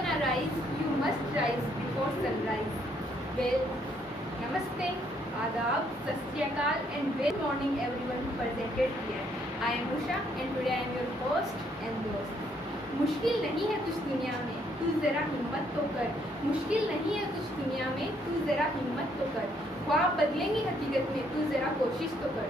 wanna rise, you must rise before sunrise. Well, namaste, adab, sat sri akal and good morning everyone presented here. I am Usha and today I am your host and dost. मुश्किल नहीं है कुछ दुनिया में, तू जरा हिम्मत तो कर. मुश्किल नहीं है कुछ दुनिया में, तू जरा हिम्मत तो कर. ख्वाब बदलेंगे हकीकत में, तू जरा कोशिश तो कर.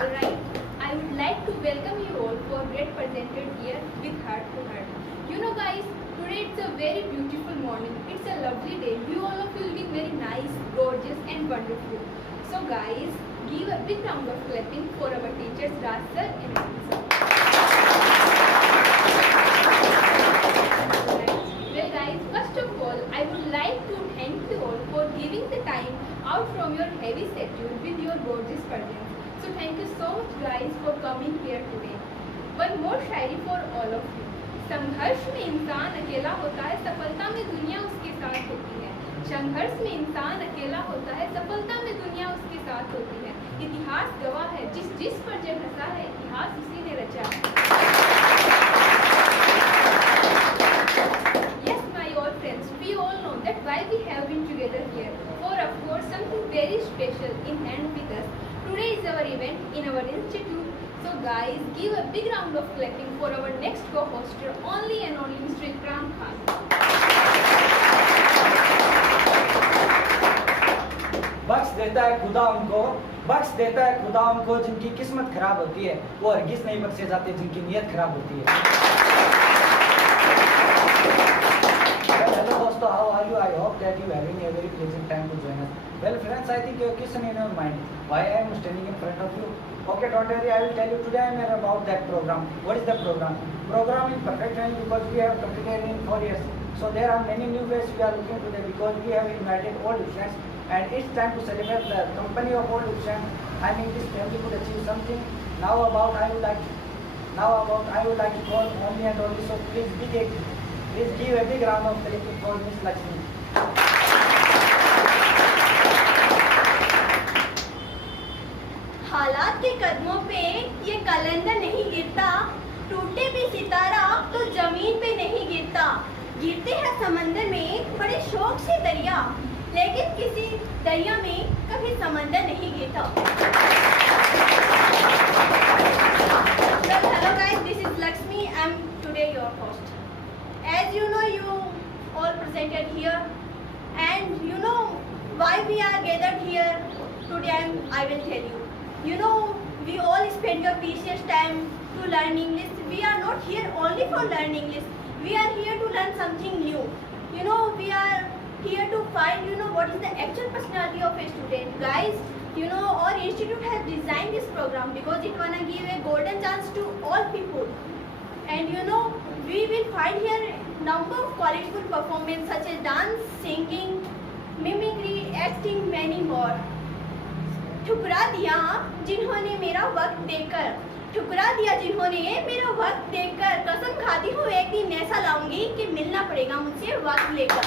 Alright, I would like to welcome you all for great presented here with heart to heart. You know guys, today it's a very beautiful morning. It's a lovely day. You all of you looking very nice, gorgeous and wonderful. So guys, give a big round of clapping for our teachers Raj sir and Amin sir. Well guys, first of all, I would like to thank you all for giving the time out from your heavy schedule with your gorgeous presence. So thank you so much guys for coming here today. One more Shayari for all of you. संघर्ष में इंसान अकेला होता है, सफलता में दुनिया उसके साथ होती है. संघर्ष में इंसान अकेला होता है, सफलता में दुनिया उसके साथ होती है. इतिहास गवाह है, जिस पर जब हंसा है, इतिहास उसी ने रचा है. Yes, my old friends, we all know that why we have been together here. For of course, something very special in hand with us. Today is our event in our institute. So guys, give a big round of clapping for our next co-hoster, only and only Mr. Ikram Khan. बख्श देता है खुदा उनको, बख्श देता है खुदा उनको जिनकी किस्मत खराब होती है. वो हरगिज़ नहीं बख्शे जाते जिनकी नीयत खराब होती है. Hello दोस्तों, how are you? I hope that you are having a very pleasant time to join us. Well friends, I think your question in your mind, why I am standing in front of you? Okay, don't worry, I will tell you today I am here about that program. What is the program? Program is perfect time because we have completed in 4 years. So there are many new ways we are looking today because we have invited all students and it's time to celebrate the company of all students. I mean this family could achieve something. Now I would like to call only and only. So please give a big round of applause for Miss Lakshmi. हालात के कदमों पे ये कलंदर नहीं गिरता, टूटे भी सितारा तो जमीन पे नहीं गिरता. गिरते हैं समंदर में बड़े शौक से दरिया, लेकिन किसी दरिया में कभी समंदर नहीं गिरता. Well, hello guys, this is Lakshmi. I'm today your host. As you know, you all presented here, and you know why we are gathered here today. I will tell you. You know, we all spend your precious time to learn English. We are not here only for learn English. We are here to learn something new. You know, we are here to find, what is the actual personality of a student. Guys, our institute has designed this program because it wanna give a golden chance to all people. And we will find here number of quality performance such as dance, singing, mimicry, acting, many more. ठुकरा दिया जिन्होंने मेरा वक्त देकर, ठुकरा दिया जिन्होंने मेरा वक्त देकर, कसम खाती हूँ एक दिन ऐसा लाऊंगी कि मिलना पड़ेगा मुझसे वक्त लेकर.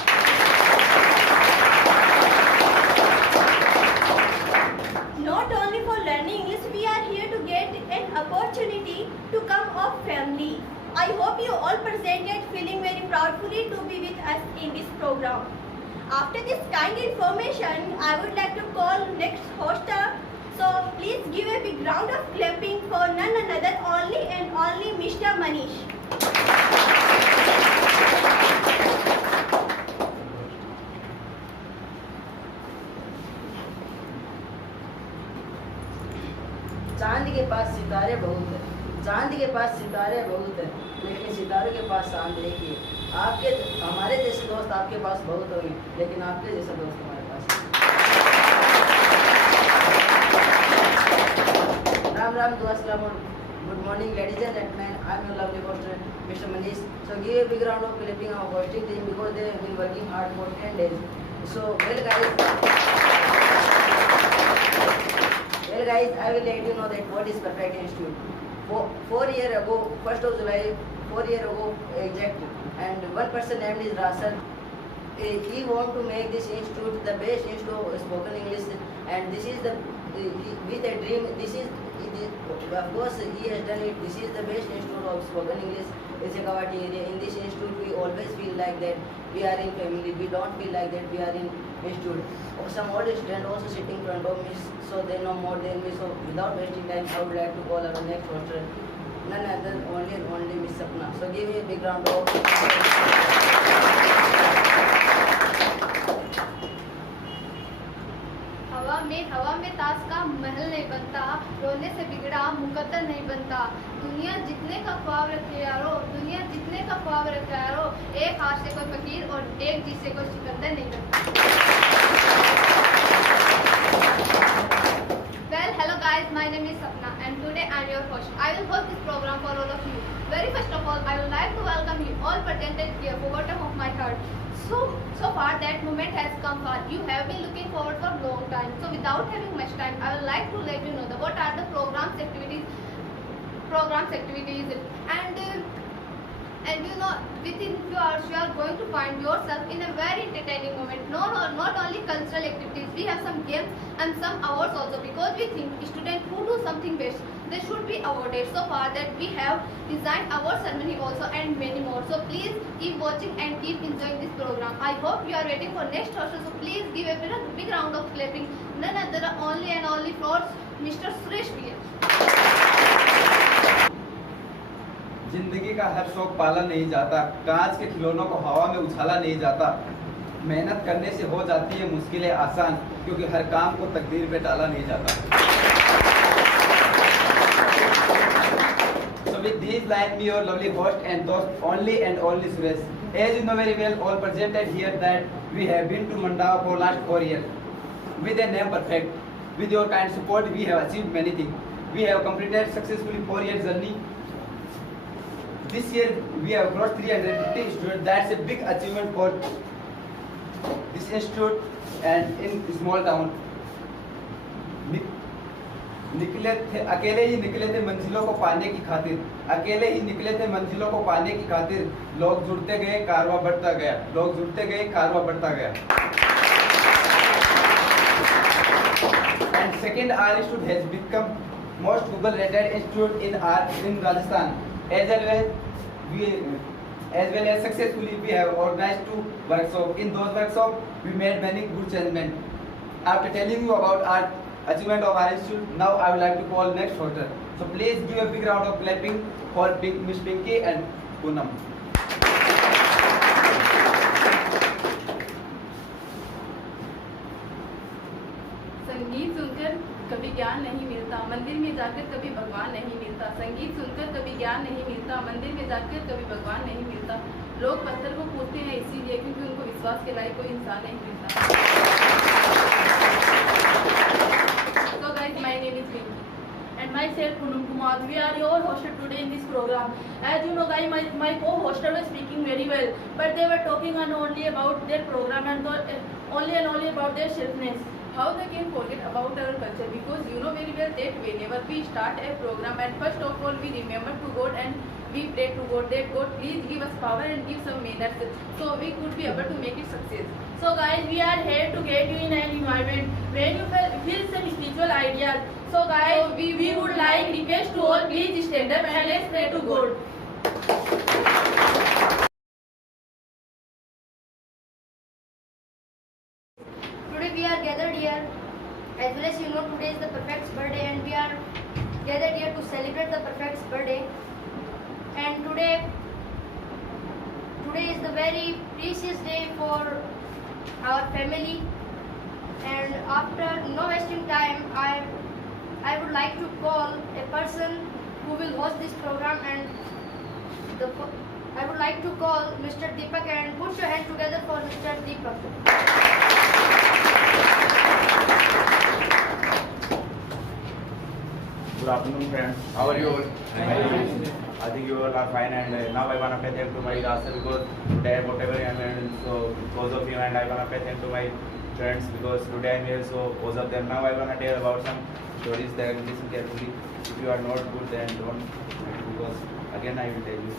Not only for learning English, we are here to get an opportunity to come of family. I hope you all presented feeling very proudly to be with us in this program. After this kind information, I would like to call next hoster. So please give a big round of clapping for none other only and only Mr. Manish. चांद के पास सितारे बहुत है, चांद के पास सितारे बहुत है, लेकिन सितारों के पास चांद एक ही है. आपके हमारे जैसे दोस्त आपके पास बहुत होंगे, लेकिन आपके जैसा दोस्त हमारे पास. राम राम दुआ सलाम और good morning ladies and gentleman. I am your lovely host mister Manish. So give a big round of clapping our hosting team because they have been working hard for 10 days. So well guys, I will let you know that what is Perfect Institute. 4 years ago, 1st of July, 4 years ago exact, and one person named is Rasan. He want to make this institute the best institute of spoken English, and this is the with a dream. This is Of course, he has done it. This is the best institute of spoken English in Shekhawati area. In this institute, we always feel like that we are in family. We don't feel like that we are in institute. Some old students also sitting in front of me, so they know more than me. So without wasting time, I would like to call our next hoster, none other only and only Miss Sapna. So give me a big round of applause. हवा में ताश का महल नहीं बनता, रोने से बिगड़ा मुकद्दर नहीं बनता। दुनिया जितने का ख्वाब रखे यारो, दुनिया जितने का ख्वाब रखे यारो, एक हाथ से कोई फकीर और एक जी से कोई सिकंदर नहीं बनता। Well, hello guys, my name is Sapna and today I am your host. I will host this program for all of you. Very first of all, I would like to welcome you all presented here from bottom of my heart. So far that moment has come far. You have been looking forward for a long time. So without having much time, I would like to let you know what are the programs activities, and you know within few hours you are going to find yourself in a very entertaining moment. Not only cultural activities, we have some games and some awards also, because we think students who do something best, they should be awarded. So far that we have designed award ceremony also and many more. So please keep watching and keep enjoying this program. I hope you are waiting for next host. So please give a big round of clapping. None other only and only for Mr. Suresh Bhaiya. जिंदगी का हर शौक पाला नहीं जाता, कांच के खिलौनों को हवा में उछाला नहीं जाता। मेहनत करने से हो जाती है मुश्किलें आसान, क्योंकि हर काम को तकदीर पे टाला नहीं जाता। So with these lines, me your lovely host and host only and only Suresh. As you know very well, all presented here that we have been to Mandava for last 4 years. With a name perfect, with your kind support, we have achieved many things. We have completed successfully 4 years journey. This year we have crossed 350 students. That's a big achievement for this institute and in small town. अकेले ही निकले थे मंजिलों को पाने की खातिर, अकेले ही निकले थे मंजिलों को पाने की खातिर। लोग जुड़ते गए, कारवां बढ़ता गया, लोग जुड़ते गए, कारवां बढ़ता गया। And second, our institute has become most Google rated institute in Rajasthan. As well as successfully we have organized 2 workshops. In those workshops, we made many good achievements. After telling you about our achievement of our institute, now I would like to call next hoster. So please give a big round of clapping for Miss Pinky and Poonam. संगीत सुनकर कभी ज्ञान नहीं मिलता, मंदिर में जाकर कभी भगवान नहीं मिलता। संगीत सुनकर कभी ज्ञान नहीं मिलता, मंदिर में जाकर कभी भगवान नहीं मिलता। लोग पत्थर को पूजते हैं इसीलिए क्योंकि उनको विश्वास के लायक कोई इंसान नहीं मिलता। So guys, my name is Pinky. And myself Poonam Kumar. We are your hosted today in this program. As you know guys, my co-hoster was speaking very well, but they were talking only about their program and only about their selfness. How they can forget about our culture, because you know very well that whenever we start a program and first of all we remember to God and we pray to God that God please give us power and give some manners so we could be able to make it success. So guys, we are here to get you in an environment where you feel some spiritual ideas. So guys, we would like request to all, please stand up and let's pray to God. Today we are gathered here, as well as you know today is the Perfect's birthday and we are gathered here to celebrate the Perfect's birthday. And today is the very precious day for our family. And after no wasting time, I would like to call a person who will host this program, and I would like to call Mr. Deepak, and put your hand together for Mr. Deepak. Good afternoon, friends. How are you all? I think you all are fine, and now I want to pay thanks to my master because today whatever I am doing, so because of you, and I want to pay thanks to my friends because today I am here, so because of them. Now I want to tell about some stories that listen carefully. If you are not good, then don't, because again I will tell you.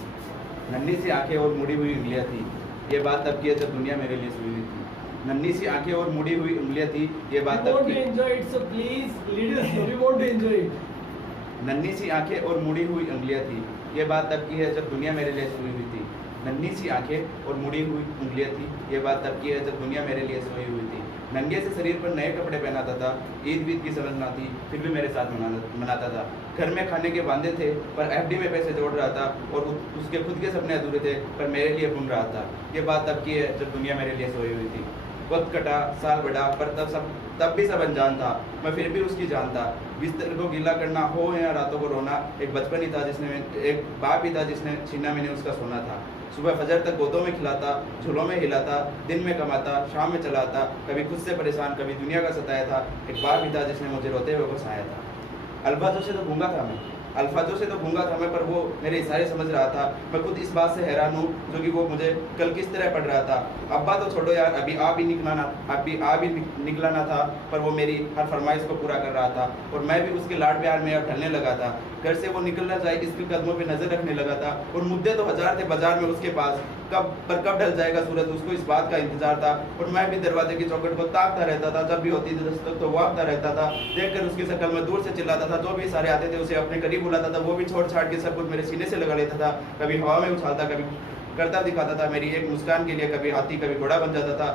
नन्ही सी आंखें और मुड़ी हुई उंगलियां थी, ये बात तब की है जब दुनिया मेरे लिए सुई हुई थी। नन्ही सी आंखें और मुड़ी हुई उंगलियां थी, ये बात तब की। We want to enjoy it, so please lead us. We want to enjoy it. नन्ही सी आंखें और मुड़ी हुई उंगलियां थी। ये बात तब की है जब दुनिया मेरे लिए सोई हुई थी। नन्ही सी आंखें और मुड़ी हुई उंगलियां थी। ये बात तब की है जब दुनिया मेरे लिए सोई हुई थी। नंगे से शरीर पर नए कपड़े पहनाता था। ईद वीद की समझ ना थी, फिर भी मेरे साथ मनाता था। घर में खाने के वादे थे पर एफडी में पैसे जोड़ रहा था, और उसके खुद के सपने अधूरे थे पर मेरे लिए बुन रहा था। ये बात तब की है जब दुनिया मेरे लिए सोई हुई थी। वक्त कटा, साल बढ़ा, पर तब भी सब अनजान था। मैं फिर भी उसकी जान था। बिस्तर को गीला करना हो या रातों को रोना, एक बचपन ही था एक बाप ही था जिसने छीना मैंने उसका सोना था। सुबह फजर तक गोदों में खिलाता, झूलों में हिलाता, दिन में कमाता, शाम में चलाता, कभी खुद से परेशान, कभी दुनिया का सताया था। एक बाप ही था जिसने मुझे रोते हुए बसाया था। अल्फाजों से तो गूंगा था मैं, पर वो मेरे इशारे समझ रहा था। मैं खुद इस बात से हैरान हूँ जो कि वो मुझे कल किस तरह पढ़ रहा था। अब्बा तो छोड़ो यार, अभी आप ही निकला ना था, पर वो मेरी हर फरमाइश को पूरा कर रहा था, और मैं भी उसके लाड प्यार में अब ढलने लगा था। घर से वो निकलना जाए इसके कदमों पे नजर रखने लगा था, और मुद्दे तो हजार थे बाजार में उसके पास। कब ढल जाएगा सूरज, उसको इस बात का इंतजार था। और मैं भी दरवाजे की चौखट को ताकता रहता था। जब भी होती थी दस्तक तो वो आता रहता था। देखकर उसकी शक्ल में दूर से चिल्लाता था। जो भी सारे आते थे उसे अपने करीब बुलाता था। वो भी छोड़ छाड़ के सब कुछ मेरे सीने से लगा लेता था। कभी हवा में उछालता, कभी करता दिखाता था। मेरी एक मुस्कान के लिए कभी हाथी कभी घोड़ा बन जाता था,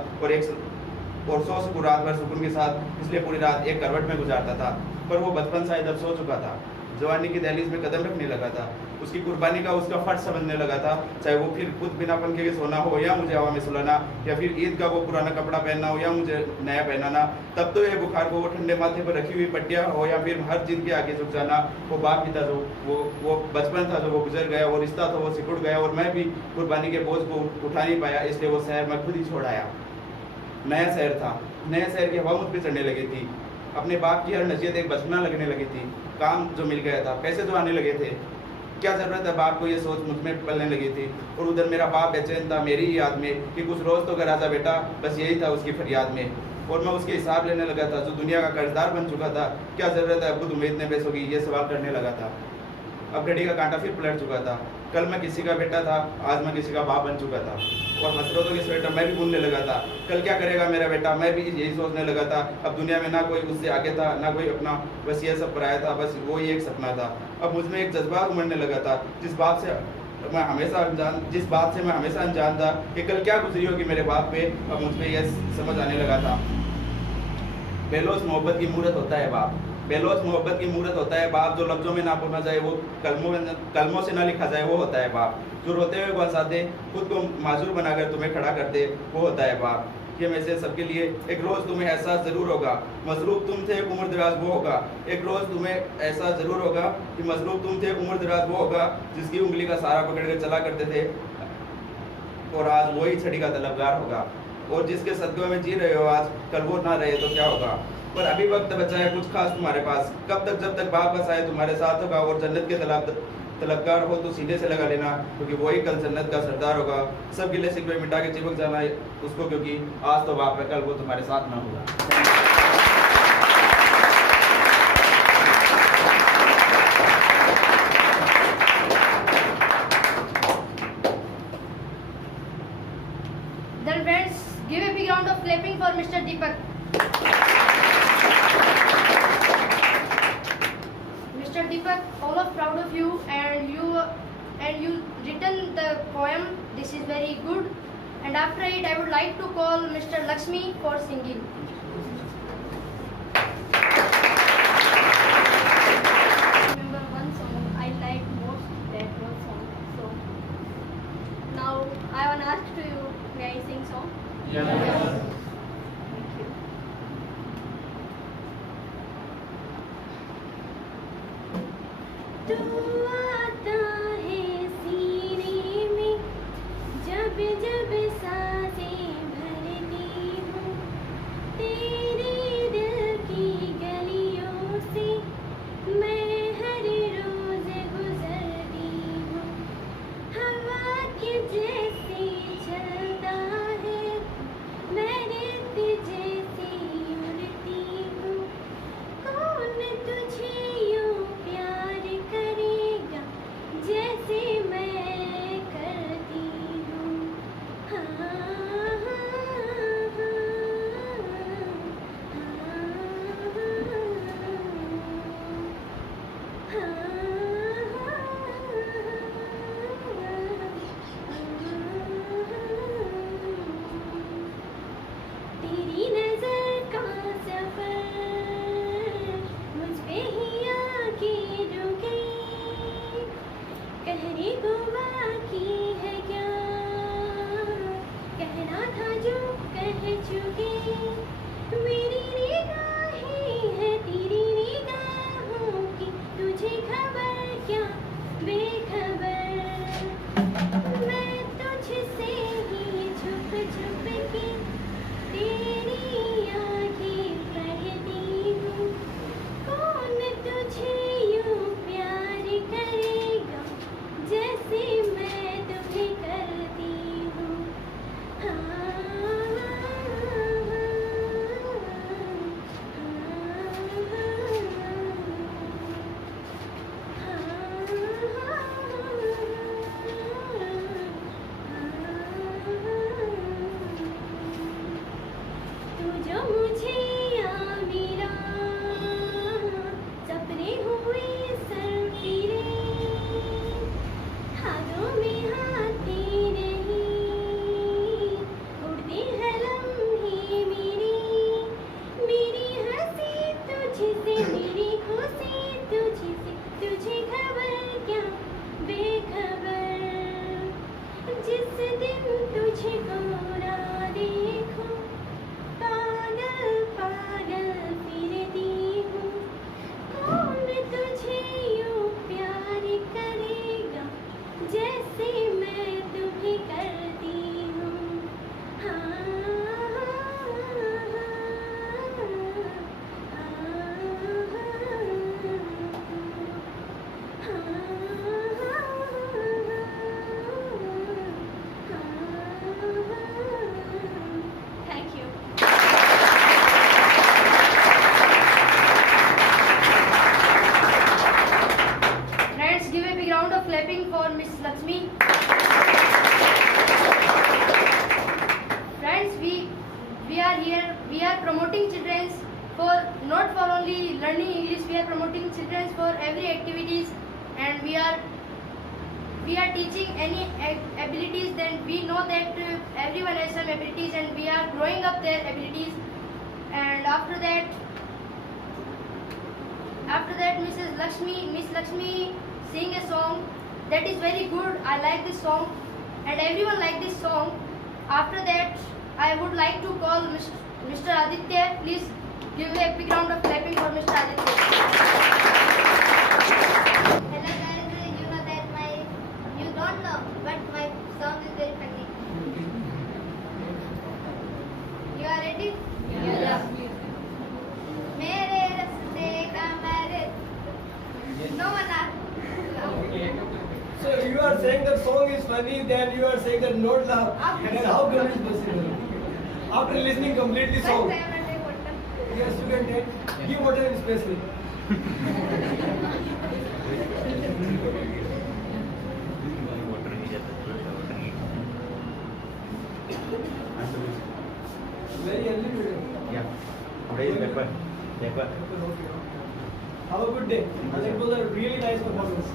और सौ सुकून रात भर सुकून के साथ इसलिए पूरी रात एक करवट में गुजारता था। पर वो बचपन शायद अब सो चुका था। जवानी की दहलीज में कदम रखने लगा था। उसकी कुर्बानी का उसका फर्ज समझने लगा था, चाहे वो फिर खुद बिना पंखे के सोना हो, या मुझे हवा में सुलाना, या फिर ईद का वो पुराना कपड़ा पहनना हो, या मुझे नया पहनाना। तब तो ये बुखार को वो ठंडे माथे पर रखी हुई पट्टियाँ हो, या फिर हर चीज के आगे झुक जाना। वो बाप भी था जो वो बचपन था जो वो गुजर गया, वो रिश्ता था वो सिकुड़ गया, और मैं भी कुर्बानी के बोझ को उठा नहीं पाया। इसलिए वो शहर मैं खुद ही छोड़ आया। नया शहर था, नया शहर की हवा मुझ पर चढ़ने लगी थी। अपने बाप की हर नसीहत एक बचपना लगने लगी थी। काम जो मिल गया था, पैसे जो आने लगे थे, क्या जरूरत है बाप को, ये सोच मुझ में पलने लगी थी। और उधर मेरा बाप बेचैन था मेरी ही याद में कि कुछ रोज तो घर आजा बेटा, बस यही था उसकी फरियाद में। और मैं उसके हिसाब लेने लगा था जो दुनिया का कर्जदार बन चुका था। क्या जरूरत है अब खुद उम्मीद ने पैसों की, ये सवाल करने लगा था। अब घड़ी का कांटा फिर पलट चुका था। कल मैं किसी का बेटा था, आज मैं किसी का बाप बन चुका था। और हसरतों के स्वेटर मैं भी बुनने लगा था। कल क्या करेगा मेरा बेटा, मैं भी यही सोचने लगा था। अब दुनिया में ना कोई उससे आगे था, ना कोई अपना, बस ये सब पराया था, बस वो ही एक सपना था। अब मुझमें एक जज्बा उमड़ने लगा था, जिस बात से मैं हमेशा अनजान था कि कल क्या गुजरी होगी मेरे बाप पे। अब मुझ में यह समझ आने लगा था। बेलोस मोहब्बत की मूरत होता है बाप, बेलोस मोहब्बत की मूरत होता है बाप। जो लफ्जों में ना बोला जाए, वो कलमों से ना लिखा जाए, वो होता है बाप। जो रोते हुए बरसाते, खुद को माजूर बनाकर तुम्हें खड़ा कर दे, वो होता है बाप। ये मैसेज सबके लिए। एक रोज तुम्हें एहसास जरूर होगा, मजलूम तुम थे उम्र दराज वो होगा। एक रोज तुम्हें एहसास जरूर होगा कि मजलूम तुम थे उम्र दराज वो होगा, जिसकी उंगली का सहारा पकड़ कर चला करते थे, और आज वही छड़ी का तलबगार होगा। और जिसके सदक़े में जी रहे हो आज, कल वो ना रहे तो क्या होगा। पर अभी वक्त बचा है कुछ खास तुम्हारे पास। कब तक, जब तक बाप का साया तुम्हारे साथ होगा। और जन्नत के तलबगार हो तो सीधे से लगा लेना, क्योंकि वही कल जन्नत का सरदार होगा। सब गिले शिकवे मिटा के चिपक जाना है उसको, क्योंकि आज तो बाप है, कल वो तुम्हारे साथ ना होगा। Then friends, give a big round of clapping for Mr. Deepak. Mr. Deepak, all are proud of you, and you written the poem. This is very good. And after it, I would like to call Mr. Lakshmi for singing. Remember one song I like most, that one song. So now I want to ask to you, may I sing song? Yes. Thank you. तू आता है सीने में, जब जब सांसें भरती हूँ, तेरे दिल की गलियों से मैं हर रोज गुजरती हूँ। हवा के जैसे चलता है, मैं रेत जैसे उड़ती हूँ। कौन तुझे यूं प्यार करेगा, है चुके मेरी निगाहें है तेरी निगाहों की तुझे खबर क्या बेखबर मैं तुझसे ही छुप छुप के तेरी आँखें पढ़ती हूँ कौन तुझे यूँ प्यार करेगा जैसे मैं तुम्हें करती हूँ तू जो मुझे या मेरा सपने हुए सर तेरे हाथों में हाथे नहीं उड़ते हैं लम्हे मेरी हंसी तुझसे मेरी खुशी तुझसे तुझे खबर क्या बेखबर जिस दिन तुझको ना देखूं पागल पागल फिरती हूँ कौन तुझे यूँ प्यार करेगा जैसे मैं तुम्हें करती हूँ thank you Friends, give a big round of clapping for Miss Lakshmi. Friends, we are here. We are promoting children for not for only learning English. We are promoting children for every activities, and we are teaching any abilities. Then we know that everyone has some abilities, and we are growing up their abilities. And after that, Miss Lakshmi sing a song that is very good. I like this song and everyone like this song. After that, I would like to call Mr. Aditya. Please give a big round of clapping for Mr. Aditya. Hello guys, you know that you don't know, but my song is very funny. You are ready? Yes. मेरे रास्ते का मेरे no one So you are saying that song is funny, then you are saying that not laugh. Then how come it is possible? After listening completely song. Yes, you can take. Give water in space. Very early today. Yeah. Today is paper. Have a good day. And it was a really nice performance.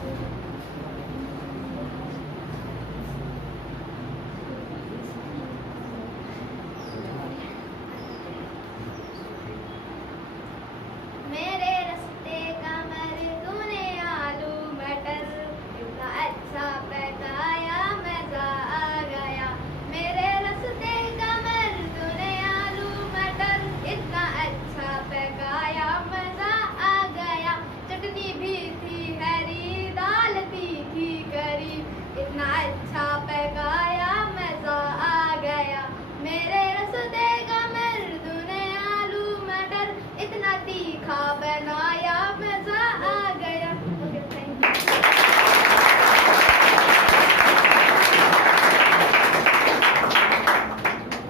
मेरे रास्ते का मेरे तूने आलू मटर इतना अच्छा पकाया मजा आ गया मेरे रास्ते का मेरे तूने आलू मटर इतना अच्छा पकाया मजा आ गया चटनी भी थी हरी दाल तीखी करी इतना अच्छा पकाया मजा आ गया मेरे रास्ते का मेरे तूने आलू मटर इतना तीखा बनाया मजा आ गया ओके थैंक यू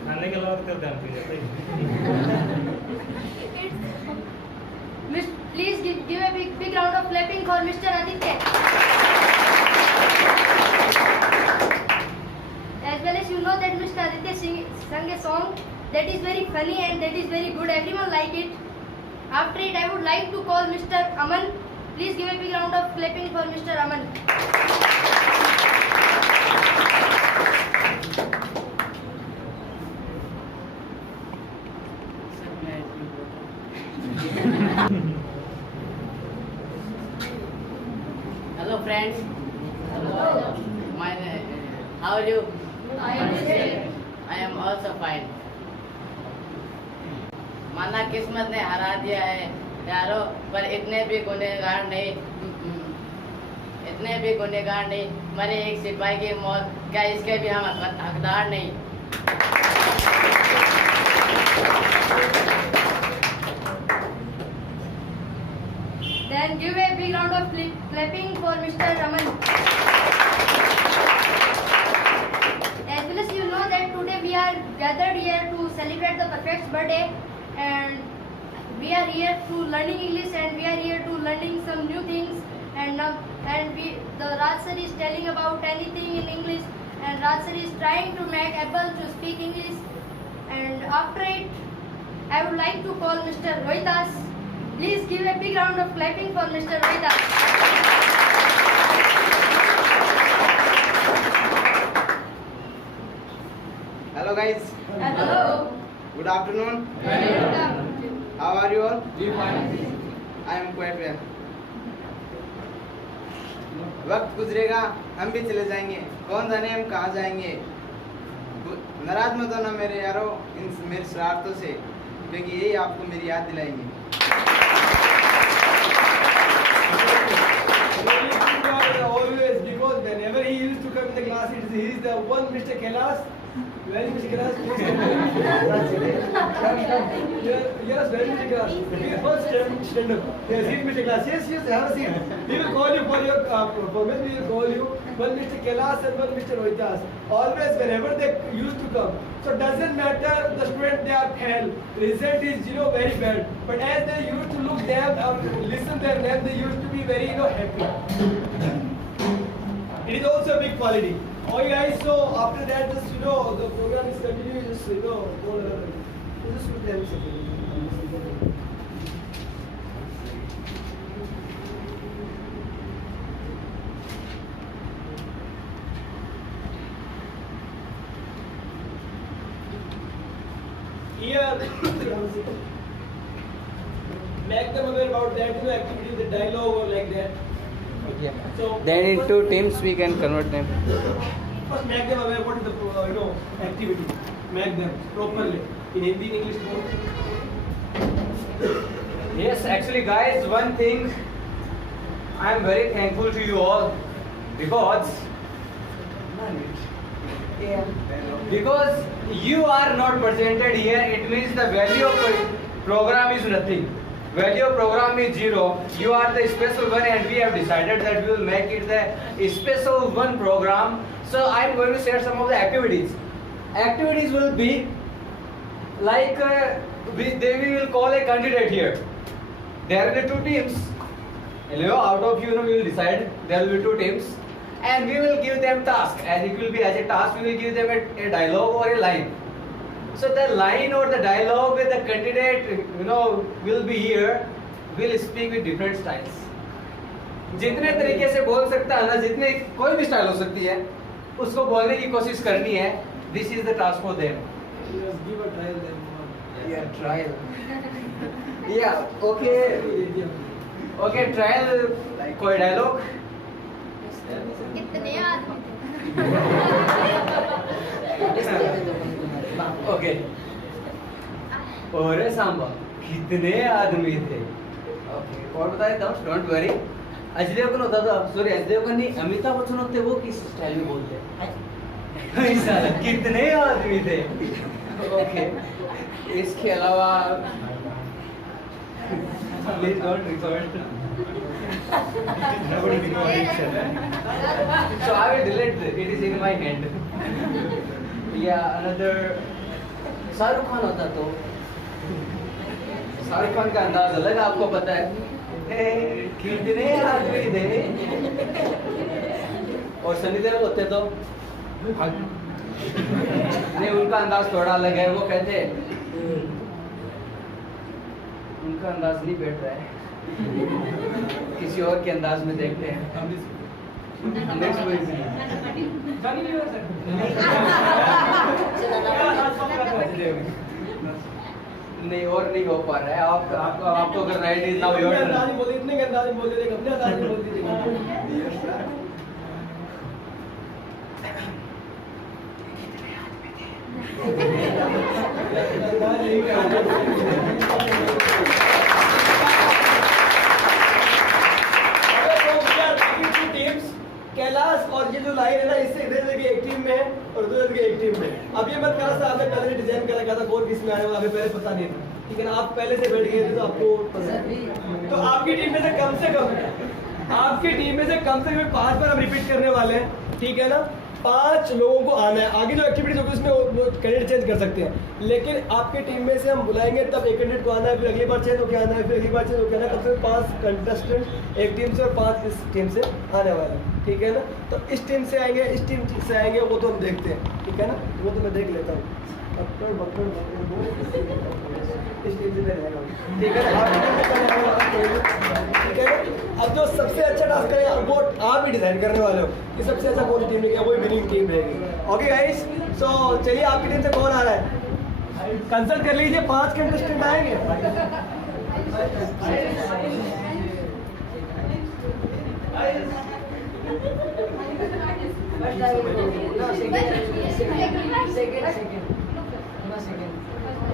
खाने के बाद कर dance Please give a big round of clapping for Mr. Aditya. As well as you know that Mr. Aditya sang a song that is very funny and that is very good. Everyone like it. After it, I would like to call Mr. Aman. Please give a big round of clapping for Mr. Aman. Hello friends. Hello. How are you? I am also fine. माना किस्मत ने हरा दिया है यारो, पर इतने भी गुनहगार नहीं, मरे एक सिपाही की मौत, क्या इसके भी हम हकदार नहीं। Then give a big round of clapping for Mr. Raman. As well as you know that today we are gathered here to celebrate the Perfect's birthday, and we are here to learning English, and we are here to learning some new things, the Raj sir is telling about anything in English, and Raj sir is trying to make able to speak English, and after it I would like to call Mr. Rohitas. Please give a big round of clapping for Mr. Rohitas. Hello guys. Hello. Good afternoon. How are you all? I am quite well. वक्त गुजरेगा, हम भी चले जाएंगे, कौन जाने हम कहाँ जाएंगे। नाराज मत होना मेरे यारो इन मेरी शरारतों से, क्योंकि यही आपको मेरी याद दिलाएंगे। Always, because whenever he used to come in the class, he is the one Mr. Kailas. Where is Mr. Kailas? Yes, where is Mr. Kailas? He is first stand up. Yes, he is Mr. Kailas. Yes, have a seat. We will call you for your performance. We will call you one Mr. Kailas and one Mr. Rohitas. Always, whenever they used to come. So doesn't matter the student they are fail. Result is very bad. But as they used to look them, listen their name, they used to be very happy. It is also a big quality. Okay guys, so after that, just the program is continuing. Just just with them second. Here, make them aware about that activity, the dialogue or like that. Yeah. So Then into teams we can convert them. First make them aware what is the activity. Make them properly in Hindi, in English. Yes, actually guys, one thing I am very thankful to you all because you are not presented here. It means the value of program is nothing. Value of program is zero. You are the special one, and we have decided that we will make it the special one program. So I am going to share some of the activities. Activities will be like we will call a candidate here. There will be two teams. Out of we will decide there will be two teams, and we will give them task. And it will be as a task, we will give them a dialogue or a line. So the line or the dialogue with the candidate, will be here. Will speak with different styles. जितने तरीके से बोल सकता है ना, जितने कोई भी स्टाइल हो सकती है, उसको बोलने की कोशिश करनी है. This is the task for them. Just give a trial then. Yeah, trial. Yeah, okay. Okay, trial. कोई dialogue? कितने आदमी Okay. और सांबा कितने आदमी थे? Okay. और बताए दम. Don't worry. अजय देवगन होता था. Sorry, अजय देवगन नहीं. अमिताभ बच्चन होते. वो किस स्टाइल में बोलते हैं? ऐसा कितने आदमी थे? Okay. इसके अलावा please don't record. So I will delete it. It is in my hand. Yeah, another. Shahrukh Khan होता तो शाहरुख खान का अंदाज अलग आपको पता है. कितने आदमी थे? और सनी देओल होते तो नहीं, उनका अंदाज थोड़ा अलग है. वो कहते उनका अंदाज नहीं बैठ रहा है. किसी और के अंदाज में देखते हैं. नहीं और नहीं हो पा रहा है. आपको अगर राइट इज नाउ योर अंदाज बोल दे, इतने के अंदाज बोल दे, अपने अंदाज में बोल दीजिए. कैलाश और ये जो लाइन है ना, इससे इधर लगे एक टीम में और उधर लगे एक टीम में। अब ये मत करा था, आपने पहले से डिजाइन कर रखा था कौन किस में आने वाला, हमें पहले पता नहीं था, ठीक है ना। आप पहले से बैठ गए थे तो आपको तो आपकी टीम में से कम 5 बार हम रिपीट करने वाले हैं, ठीक है ना। 5 लोगों को आना है। आगे जो एक्टिविटीज होगी उसमें वो कैंडिडेट चेंज कर सकते हैं, लेकिन आपकी टीम में से हम बुलाएंगे तब एक कैंडिडेट को आना है, फिर अगली बार चेंज होकर आना है, फिर अगली बार चेंज होकर आना है। कम से कम 5 कंटेस्टेंट एक टीम से और 5 इस टीम से आने वाले हैं, ठीक है ना। तो इस टीम से आएंगे, इस टीम से आएंगे, वो तो हम देखते हैं, ठीक है ना। वो तो मैं देख लेता हूँ इस टीम से रहेगा, ठीक है ना। ठीक है ना। अब जो सबसे अच्छा टास्क करेगा वो आप ही डिजाइन करने वाले हो कि सबसे अच्छा कौन सी टीम रहेगी, वही विनिंग टीम रहेगी। ओके गाइस, सो चलिए आपकी टीम से कौन आ रहा है कंसल्ट कर लीजिए। 5 कंटेस्टेंट आएंगे।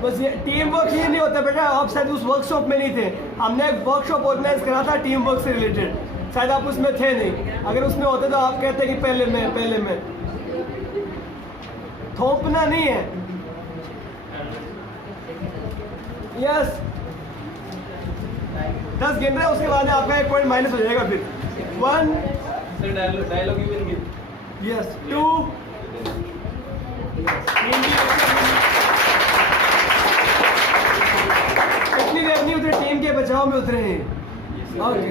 बस ये टीम वर्क ये नहीं होता बेटा, आप शायद उस वर्कशॉप में नहीं थे। हमने एक वर्कशॉप ऑर्गेनाइज करा था टीम वर्क से रिलेटेड, शायद आप उसमें थे नहीं। अगर उसमें होते तो आप कहते कि पहले में थोपना नहीं है। यस 10 गिन रहे हैं, उसके बाद आपका 1 पॉइंट माइनस हो जाएगा। फिर 1 डायलॉग यस 2 इतनी देर नहीं उतरे, टीम के बचाव में उतरे हैं। ओके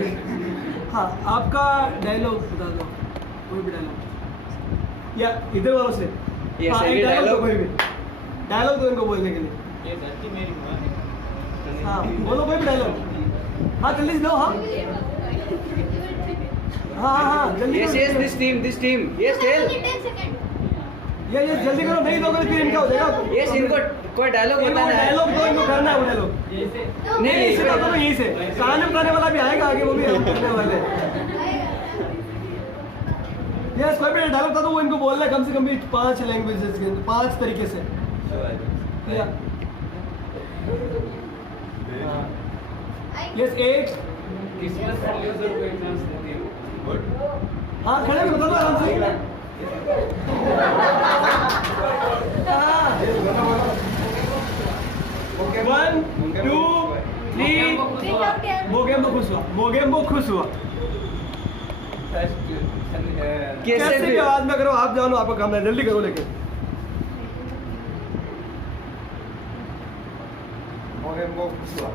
हाँ, आपका डायलॉग बता दो, कोई भी डायलॉग या इधर वालों से। हाँ, एक डायलॉग कोई भी डायलॉग दो इनको बोलने के लिए। हाँ बोलो कोई भी डायलॉग। हाँ जल्दी से दो। हाँ जल्दी। दिस टीम यस टेल ये जल्दी करो, नहीं दोगे फिर इनका हो जाएगा। यस इनको कोई डायलॉग बताना है। डायलॉग दो इनको, करना है वो डायलॉग। नहीं इसे तो यहीं से कहानी बताने वाला भी आएगा आगे, वो भी हेल्प करने वाले। यस कोई भी डायलॉग था तो वो इनको बोलना है कम से कम भी 5 लैंग्वेजेस के, 5 तरीके से। यस 8 हाँ खड़े बता दो आराम से। 1 2 3 बोगेम्बो खुश हुआ। कैसे भी आवाज में करो, आप जानो आपका काम है, जल्दी करो। लेकिन बोगेम्बो खुश हुआ।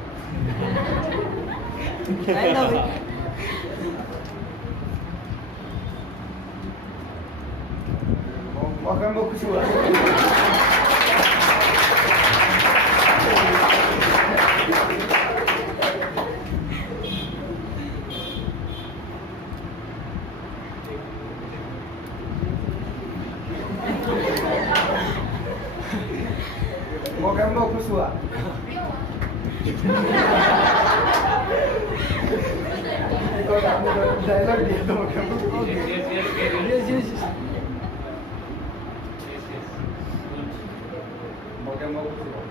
बोगेम्बो खुश हुआ। मोगेम्बो खुश हुआ। डायलॉग दिया तो मोगेम्बो। यस मोगेम्बो खुश हुआ।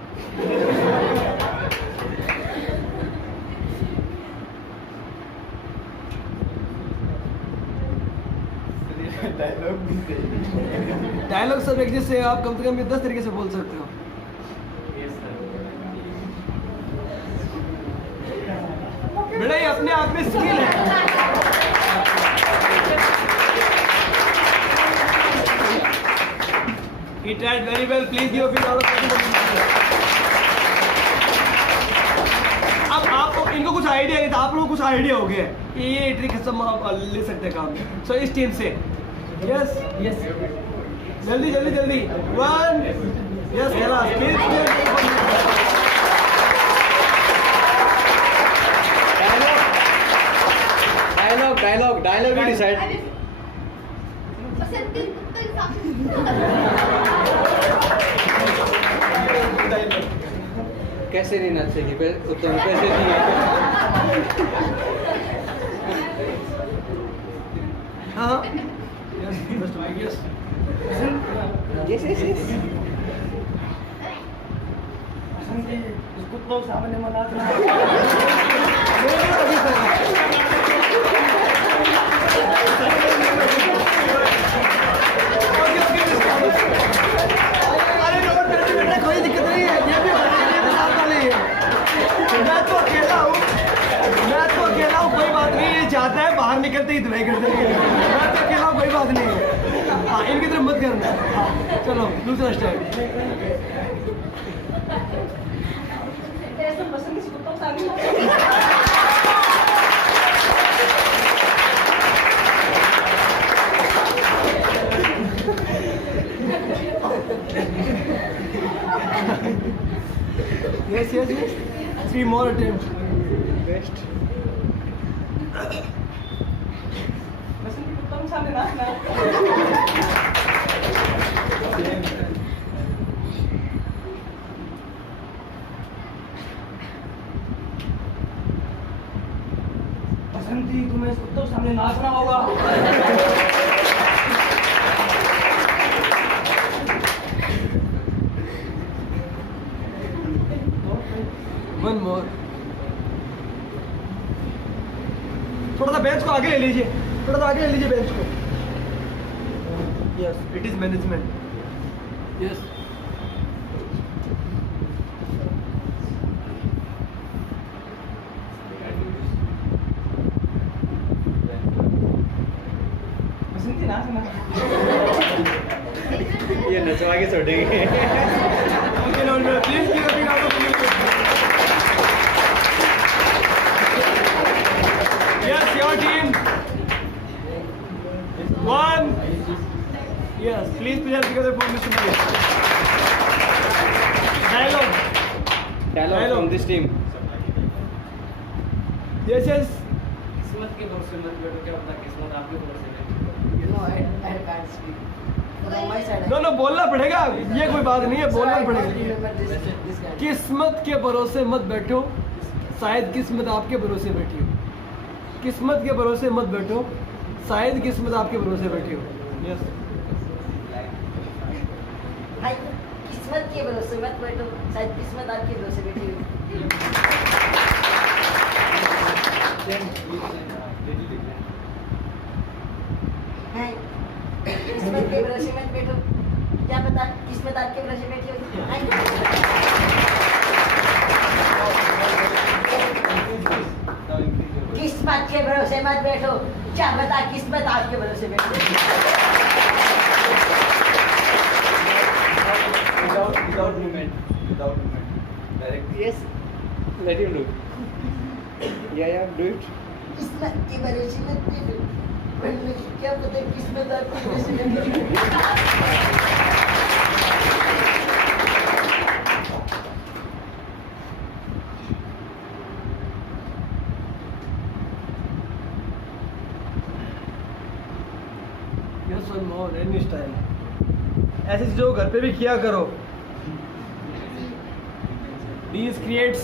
डायलॉग सब एक जैसे आप कम से कम 10 तरीके से बोल सकते हो। बेटा ये अपने आप में स्किल है। He tried very well. Please give a big round of applause. अब आपको इनको कुछ आइडिया नहीं था, आप लोगों को कुछ आइडिया हो गया कि ये ट्रिक सब आप ले सकते हैं काम। सो इस टीम से यस जल्दी 1 यस डायलॉग भी डिसाइड। कैसे नहीं नाचेगी, पैसे नहीं है। हाँ यस उस कुत्तों के सामने मना कोई दिक्कत नहीं है, ये भी साथ वाले ही है। मैं तो अकेला हूँ, कोई बात नहीं। ये चाहता है बाहर निकलते ही तुम्हें करते हैं। मैं तो अकेला हूँ, कोई बात नहीं है। हाँ, इनकी तरफ मत करना। हाँ, चलो दूसरा step. Yes. 3 more attempts. Best. बसंती, तुम्हें कुत्तों के सामने नाचना होगा। One more. थोड़ा सा बेंच को आगे ले लीजिए, बेंच को। Yes, it is management. Yes. बसंती नाच। ये नचवा के छोड़ेंगे। Okay, no, please give a big round of applause. Yes, your team. 1. Yes, please put your together for Mr. Malik. Dialogue from this team. Yes. किस्मत के भरोसे मत बैठो, क्या पता किस्मत आपके भरोसे बैठी। You know, I can't speak. From my side, No, बोलना पड़ेगा, ये कोई बात नहीं है, बोलना पड़ेगा। remember this guy. किस्मत के भरोसे मत बैठो, शायद किस्मत आपके भरोसे बैठी हो। किस्मत के भरोसे मत बैठो, शायद किस्मत आपके भरोसे बैठी हो। यस। हाय, किस्मत के भरोसे मत बैठो, शायद किस्मत आपके भरोसे बैठी हो। हाय, किस्मत के भरोसे मत बैठो, क्या पता किस्मत आपके भरोसे बैठी हो। हाय। किस्मत के भरोसे मत बैठो, क्या पता किस्मत आपके भरोसे बैठी हो। Without movement. Direct. Yes. Let him do. Yeah, do it. किस्मत के भरोसे मत बैठो, वरना क्या पता किस्मत आपके भरोसे बैठी हो। Yes, one more, any style. ऐसे जो घर पे भी किया करो। These creates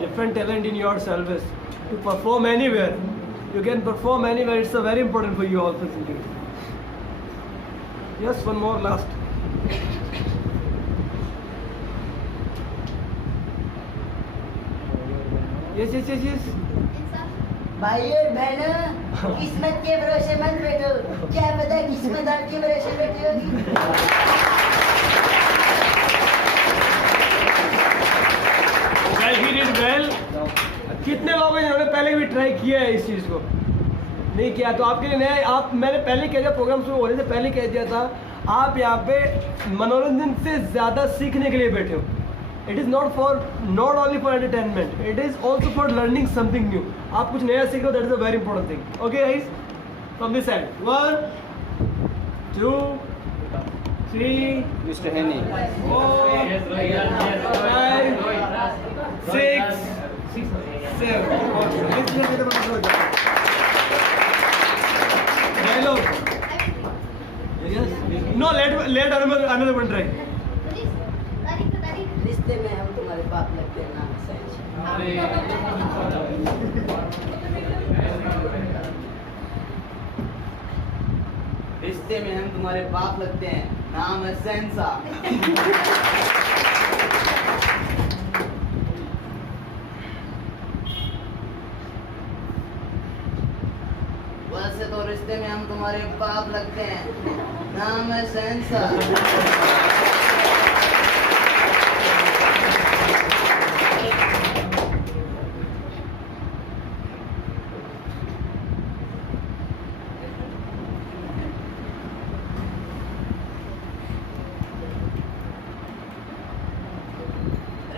different talent in your service to perform anywhere. You can perform anywhere. It's very important for you also. Yes, one more last. Yes. भाई और बहनों, किस्मत के भरोसे मत बैठो, क्या पता किस्मत आपके भरोसे बैठी होगी। Well, he did well. कितने लोगों ने इन्होंने पहले भी ट्राई किया है इस चीज़ को? नहीं किया तो आपके लिए मैंने पहले कह दिया, प्रोग्राम शुरू होने से पहले कह दिया था, आप यहाँ पे मनोरंजन से ज़्यादा सीखने के लिए बैठे हो। It is not only for entertainment. It is also for learning something new. आप कुछ नया सीख रहे हो, that is a very important thing. Okay, guys, from this side. 1, 2, 3, Mr. Henny. 4, 5, 6, 7. Dialogue. Yes. No, let another one try. रिश्ते में हम तुम्हारे बाप लगते हैं ना सच। रिश्ते में हम तुम्हारे बाप लगते हैं, नाम है सेंसा। रिश्ते में हम तुम्हारे बाप लगते हैं। नाम है शहंशाह।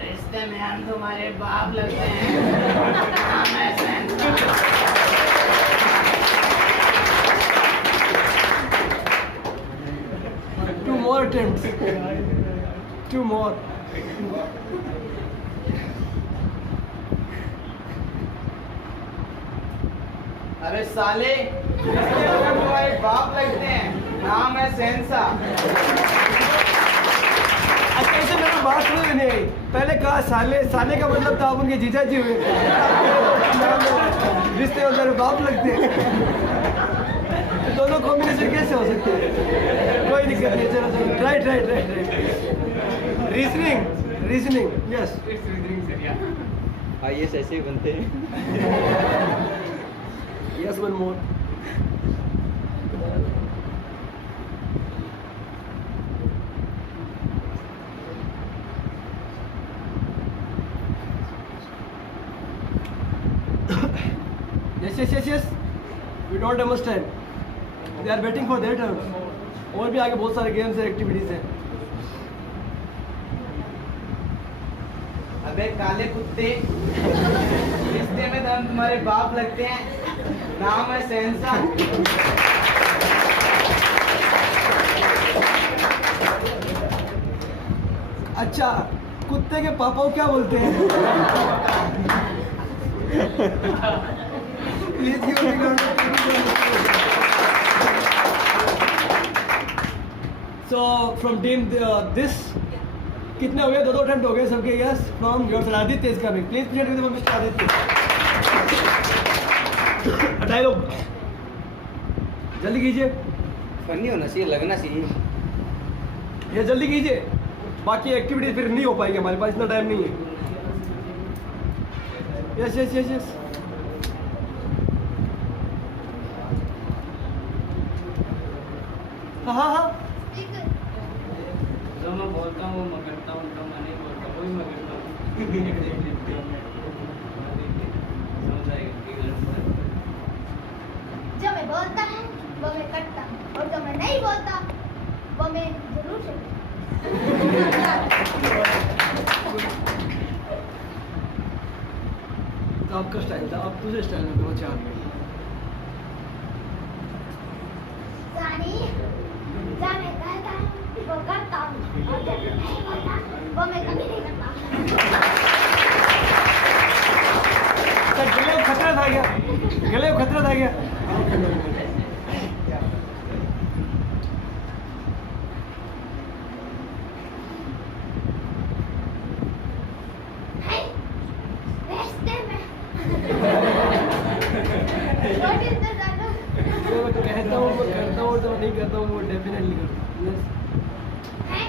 रिश्ते में हम तुम्हारे बाप लगते हैं। नाम है शहंशाह। Two more attempts. Two more. अरे साले, तुम्हारे बाप लगते हैं। नाम है शहंशाह। कैसे मेरा बात समझ में नहीं आई। पहले कहा साले, साले का मतलब था आप उनके जीजा जी हुए। रिश्ते में मेरे बाप लगते हैं। तो दोनों कॉम्बिनेशन कैसे हो सकते हैं? कोई दिक्कत नहीं, चलो चलो। Right right right right. Reasoning reasoning yes. IAS ऐसे ही बनते हैं। Yes one more. yes. We don't have much time. They are waiting for their turn. और भी आगे बहुत सारे गेम्स हैं, एक्टिविटीज हैं। अबे काले कुत्ते, रिश्ते में तो हम तुम्हारे बाप लगते हैं। नाम है शहंशाह। अच्छा, कुत्ते के पापा को क्या बोलते हैं? Please give a big round of applause. So from team this कितने हो गए? दो अटेम्प्ट हो गए सबके। Yes from your sir Aditya is coming. Please present with mister Aditya. Dialogue जल्दी कीजिए। फनी होना चाहिए, लगना चाहिए। ये जल्दी कीजिए, बाकी एक्टिविटी फिर नहीं हो पाएगी, हमारे पास इतना टाइम नहीं है। Yes yes yes yes. हाँ हाँ हाँ। जो मैं बोलता हूँ वो मैं करता हूँ, जो मैं नहीं बोलता वही मैं करता हूँ। समझ आएगा? जो मैं बोलता है वो मैं करता हूँ, और जो मैं नहीं बोलता वो मैं जरूर करता तो आपका स्टाइल था, आप दूसरे स्टाइल में दो चार में। सानी, जो मैं कहता हूँ वो करता हूँ, और जो मैं नहीं बोलता वो मैं कभी नहीं करता। गले को खतरा था क्या? गले को खतरा था क्या? है, रास्ते में। What is the dialogue? जो मैं कहता हूँ वो करता हूँ, जो मैं नहीं करता हूँ वो डेफिनेटली करता हूँ। है,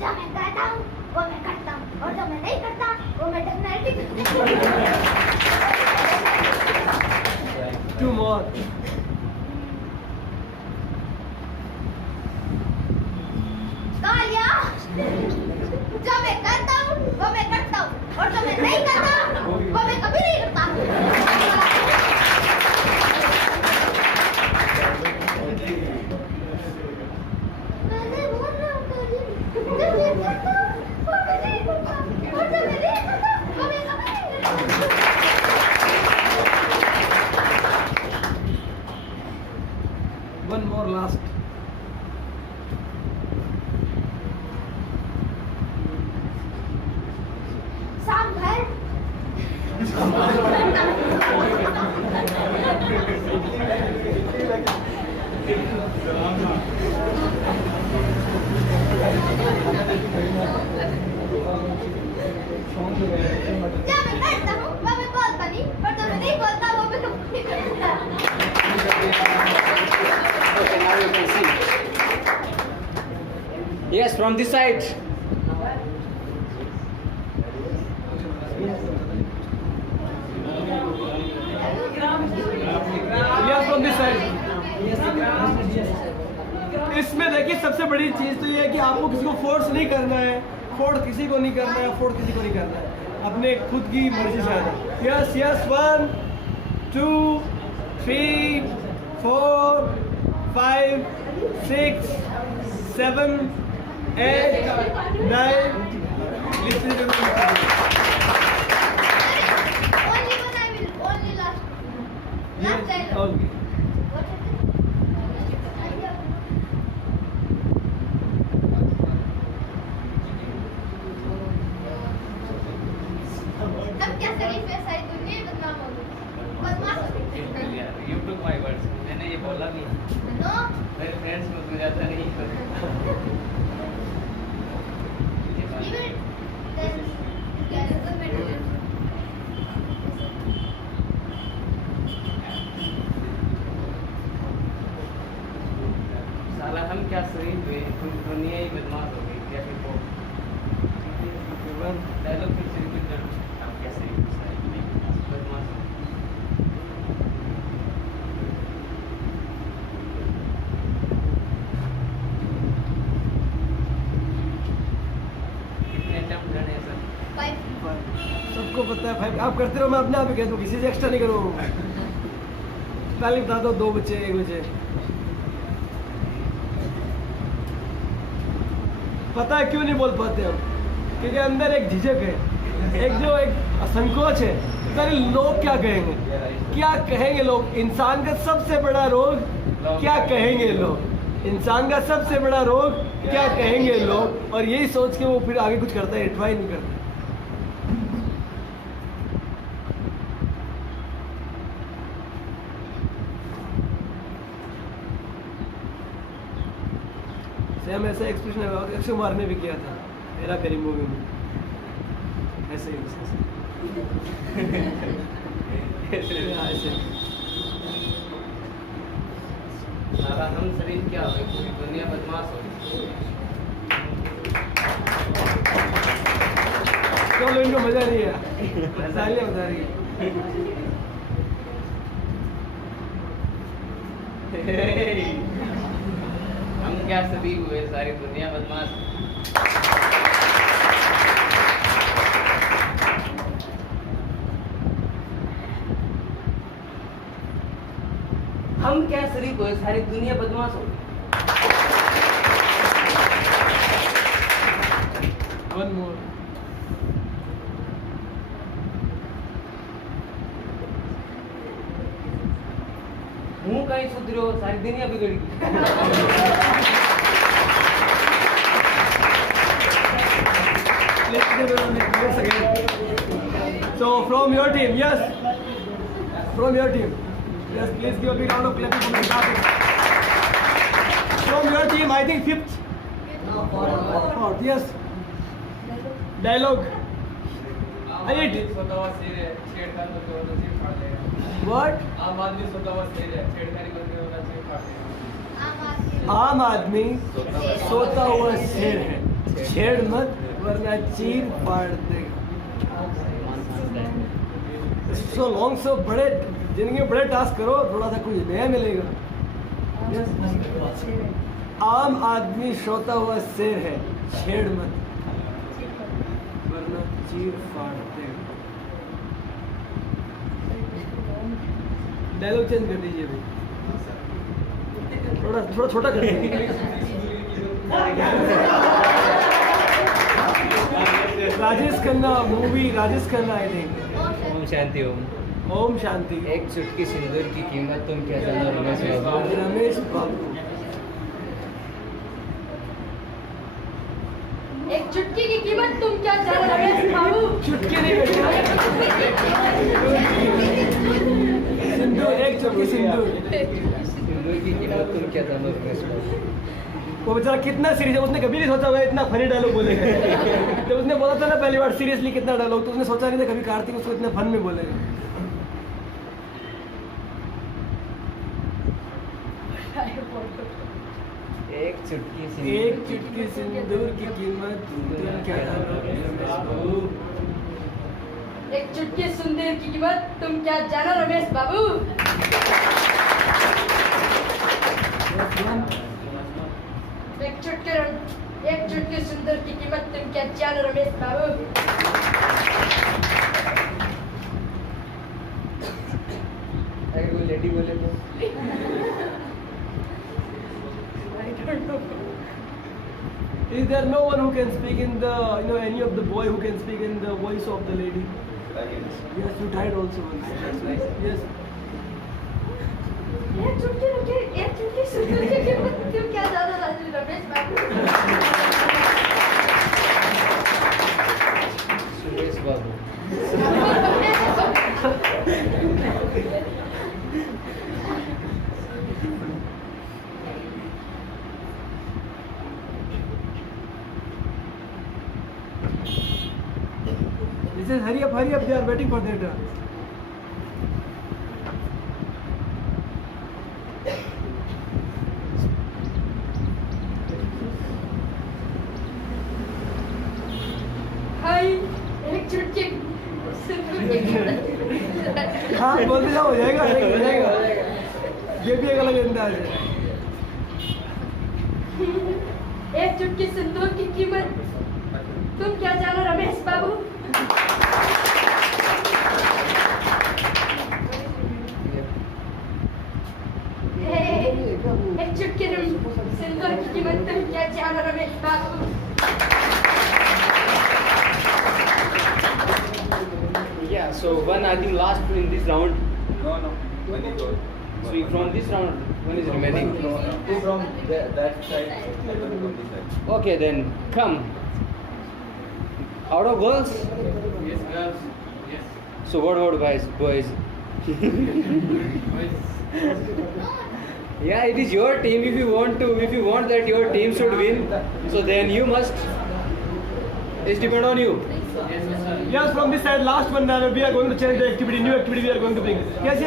जो मैं कहता हूँ वो मैं करता हूँ, और जो मैं नहीं करता वो मैं डेफिनेटली करता हूँ। Two more. कालिया, जो मैं करता हूँ वो मैं करता हूँ, और जो मैं नहीं करता वो मैं कभी नहीं करता। मैंने बोल रहा हूँ कालिया, जो मैं करता हूँ वो मैं नहीं करता, और जो मैं नहीं करता वो मैं कभी नहीं करता। One more last. शाम भर जो मैं करता हूँ वो मैं बोलता नहीं, और जो मैं नहीं बोलता वो मैं कभी नहीं करता। Okay, now you can see. Yes, from this side. Yes, from this side. इसमें देखिए सबसे बड़ी चीज़ तो ये है कि आपको किसी को फोर्स नहीं करना है, फोर्स किसी को नहीं करना है, फोर्स किसी को नहीं करना है, अपने खुद की मर्जी से आना। Yes yes 1 2 3 4 5 6 7 8 9 Only one I will, only last dialogue. Okay. What is it? हम क्या शरीफ है, सारी दुनिया ही बदनाम हो गई, बदमाश हो गई। You took my words. मैंने ये बोला भी No? मेरे फ्रेंड्स में तो ज्यादा नहीं Even then, there is a better. साला हम क्या शरीफ हुए, दुनिया ही बदमाश हो गई। क्या फिर वो डायलॉग फिर से रिपीट कर। हम क्या शरीफ बदमाश हो गए। कितने अटेम्प्ट रहे सर? 5. सबको पता है भाई, आप करते रहो, मैं अपने आप ही कह दूँ, किसी से एक्स्ट्रा नहीं करूँ। पहले बता दो 2 बच्चे 1 बच्चे। पता है क्यों नहीं बोल पाते हम? क्योंकि अंदर एक झिझक है, एक संकोच है। अरे लोग क्या कहेंगे, क्या कहेंगे लोग? इंसान का सबसे बड़ा रोग क्या कहेंगे लोग, इंसान का सबसे बड़ा रोग क्या कहेंगे लोग, और यही सोच के वो फिर आगे कुछ करता है, ट्राई नहीं करता। सेम ऐसा एक्सप्रेशन अक्षय कुमार ने भी किया था हेरा फेरी मूवी में, ऐसे ही ऐसे। साला हम शरीफ क्या हो गए, पूरी दुनिया बदमाश हो गई। चलो इनको मजा नहीं आया, सालियाँ बता रही है। हम क्या सभी हुए, सारी दुनिया बदमाश। हम क्या शरीफ हुए, सारी दुनिया बदमाश हो गई। One more. मुंह कहीं सुधरे हो, सारी दुनिया बिगड़ गई। So from your team, yes, from your team, yes, please give a big round of clapping for the staff. From your team, I think 5th. Fourth, yes. Dialogue. Eight. What? आम आदमी सोता हुआ शेर है, छेड़ मत वरना चीर फाड़ देगा। सो लॉन्ग, सो बड़े जिंदगी में बड़े टास्क करो, थोड़ा सा कुछ नया मिलेगा। आम आदमी सोता हुआ शेर है, छेड़ मत वरना चीर फाड़ देगा। डायलॉग चेंज कर दीजिए भाई, थोड़ा छोटा कर दीजिए। Rajesh Khanna movie, Rajesh Khanna I think. Om Shanti Om. Om Shanti. एक चुटकी सिंदूर की कीमत तुम क्या जानो रमेश बाबू। रमेश बाबू। एक चुटकी की कीमत तुम क्या जानो रमेश बाबू। चुटकी नहीं बेटा, सिंदूर, एक चुटकी सिंदूर। सिंदूर की कीमत तुम क्या जानो रमेश बाबू। वो बेचारा कितना सीरियस है, उसने कभी नहीं सोचा होगा इतना फनी डायलॉग बोलेगा। जब उसने बोला था ना पहली बार सीरियसली कितना डायलॉग, तो उसने सोचा नहीं था कभी कार्तिक उसको इतना फन में बोलेगा। एक चुटकी एक चुटकी सिंदूर की कीमत तुम क्या जानो रमेश बाबू। एक चुटकी सिंदूर की कीमत तुम क्या जानो रमेश बाबू। एक चुटकी सुंदर की कीमत तुम क्या जानो रमेश बाबू। अगर कोई लेडी बोले तो Is there no one who can speak in the, any of the boy who can speak in the voice of the lady? Yes, you tried also once. Yes. एक चुटकी सुंदर की कीमत तुम क्या जानो रमेश बाबू। Suresh Babu He says, hurry up, they are waiting for their turn. हाय एक चुटकी सुंदर की कीमत। हाँ बोलते जाओ, हो जाएगा हो जाएगा। ये भी एक अलग अंदाज है। एक चुटकी सिंदूर की कीमत तुम क्या जानो रमेश बाबू। एक चुटकी सिंदूर की कीमत तुम क्या जानो रमेश बाबू। Yeah, so one I think last in this round. No. When it goes. So from this round, one is remaining. Two from that side, other from this side. Okay, then come. Out of girls. Yes, girls. Yes. So what about boys? Yeah, it is your team. If you want that your team should win, so then you must. It's depend on you. Yes, from this side, last one, we are going to change the activity, new activity we are going to bring. Yes.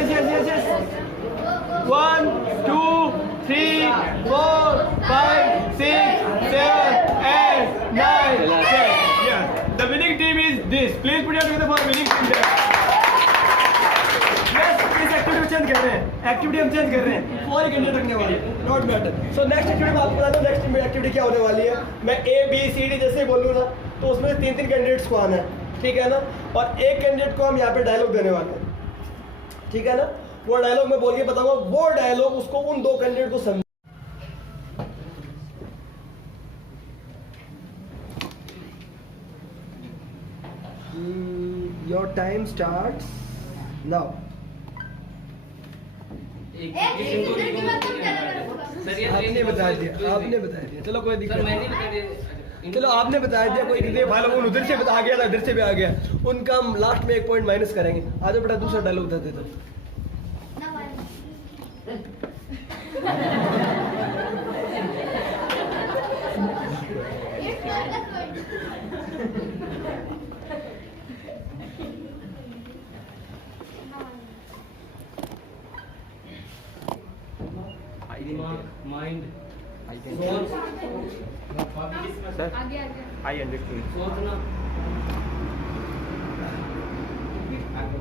1, 2, 3, 4, 5, 6, 7, 8, 9, 10. Yes. The winning team is this. Please put your together for winning team. Yes, इस activity में change कर रहे हैं। Activity हम change कर रहे हैं। 4 candidate रखने वाले। Not matter. So next activity मैं आपको बताता हूँ। नेक्स्ट एक्टिविटी क्या होने वाली है। मैं A, B, C, D जैसे ही बोलूँगा तो उसमें 3 कैंडिडेट्स को आना है। ठीक है ना। और एक कैंडिडेट को हम यहाँ पे डायलॉग देने वाले हैं। ठीक है ना। वो डायलॉग मैं बोल के बताऊंगा। वो डायलॉग उसको उन 2 कैंडिडेट को समझ। Your time starts now. आपने बता दिया। चलो कोई दिक्कत नहीं। चलो आपने बता दिया। कोई कितने भाई लोग उधर से आ गया था, इधर से भी आ गया। उनका हम लास्ट में 1 पॉइंट माइनस करेंगे। आ जाओ बेटा, दूसरा डायलॉग बता देता हूँ। Mind. Sir, आगे I understood. सोचना.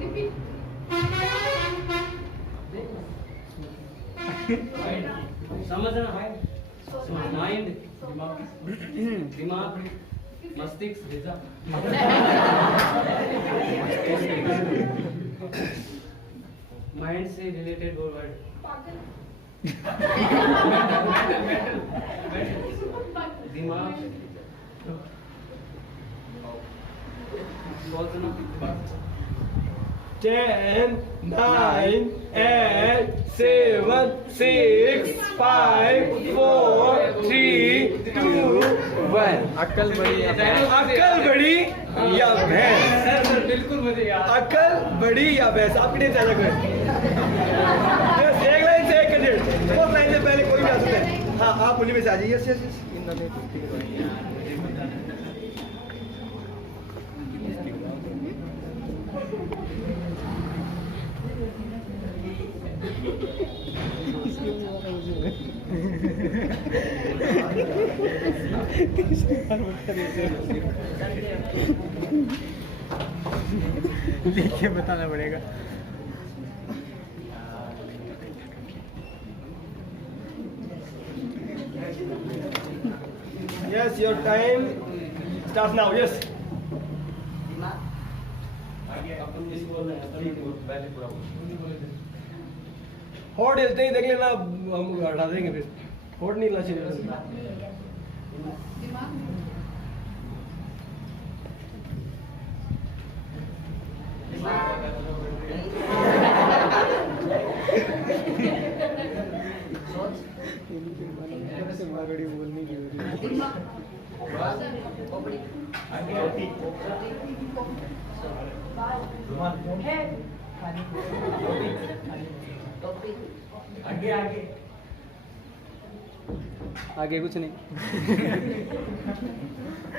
रिपीट। समझना. Mind. दिमाग. मस्तिष्क. माइंड से रिलेटेड वर्ड. दिमाग. 10, 9, 8, 7, 6, 5, 4, 3, 2, 1. अक्ल बड़ी या भैंस? बिल्कुल मुझे याद. अक्ल बड़ी या भैंस? आपकी टीम से एक लाइन से एक कैंडिडेट। 4 लाइन से पहले कोई भी आ सकते हैं। हाँ, आप उन्हीं में से आ जाइए। यस। देखिए बताना पड़ेगा। Yes, your time starts now. Yes. होड़ नहीं देख लेना, हम हटा देंगे फिर। होड़ नहीं लाना चाहिए। आगे आगे आगे कुछ नहीं।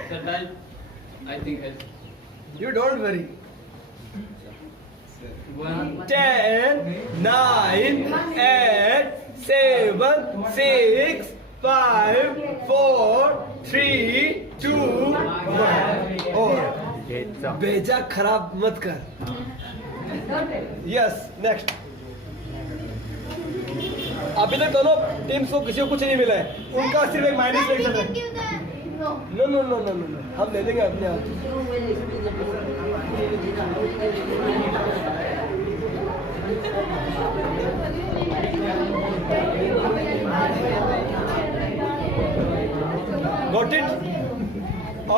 The time, I think, You don't worry. 1. 10, 9, 8, 7, 6, 5, 4, 3, 2, 1. और बेजा खराब मत कर। Yes, next. अभी तक दोनों टीम्स को किसी को कुछ नहीं मिला है, उनका सिर्फ एक माइनस चल रहा है। No no no no no, हम दे देंगे अपने आप। Got it?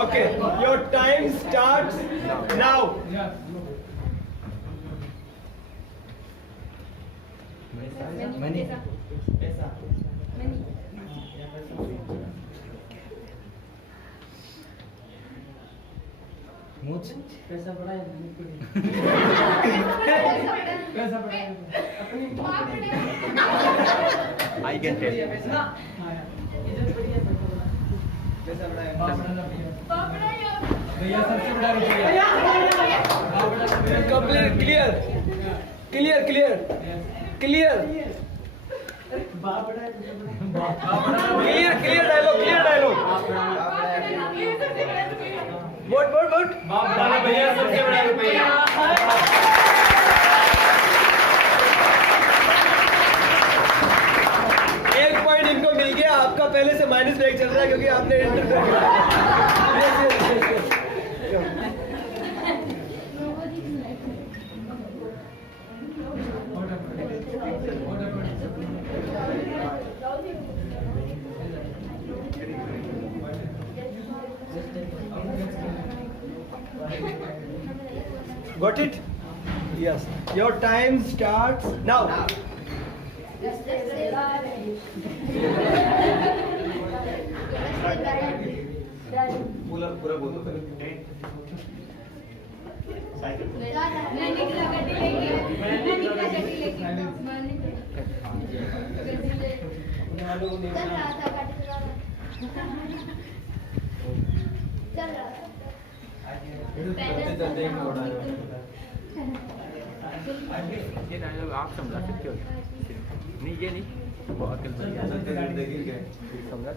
Okay, your time starts now. Money मुझ पैसा बड़ा है पैसा बड़ा है आई कैन टेल पैसा बड़ा है भैया सबसे बड़ा रुपया complete clear clear clear clear clear clear dialogue vote vote vote भैया सबसे बड़ा रुपया। एक पॉइंट इनको मिल गया, आपका पहले से माइनस एक चल रहा है क्योंकि आपने एंटर कर दिया। Got it? Yes. Your time starts now. पूरा पूरा बोल दो ये डायलॉग आप समझा सकते हो नहीं, ये नहीं बहुत समझा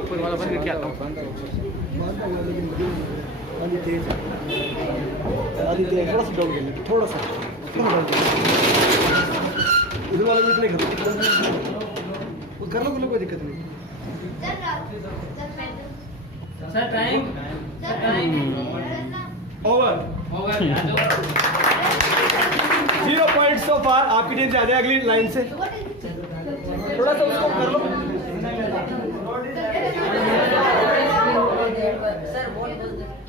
ऊपर वाला बंद करके आता हूँ। थोड़ा सा डाउन कर, थोड़ा सा इधर वाला भी इतने कर लो कोई दिक्कत नहीं। Sir time over 0 point so far. आपकी टीम से आ जाए अगली लाइन से, थोड़ा सा उसको कर लो।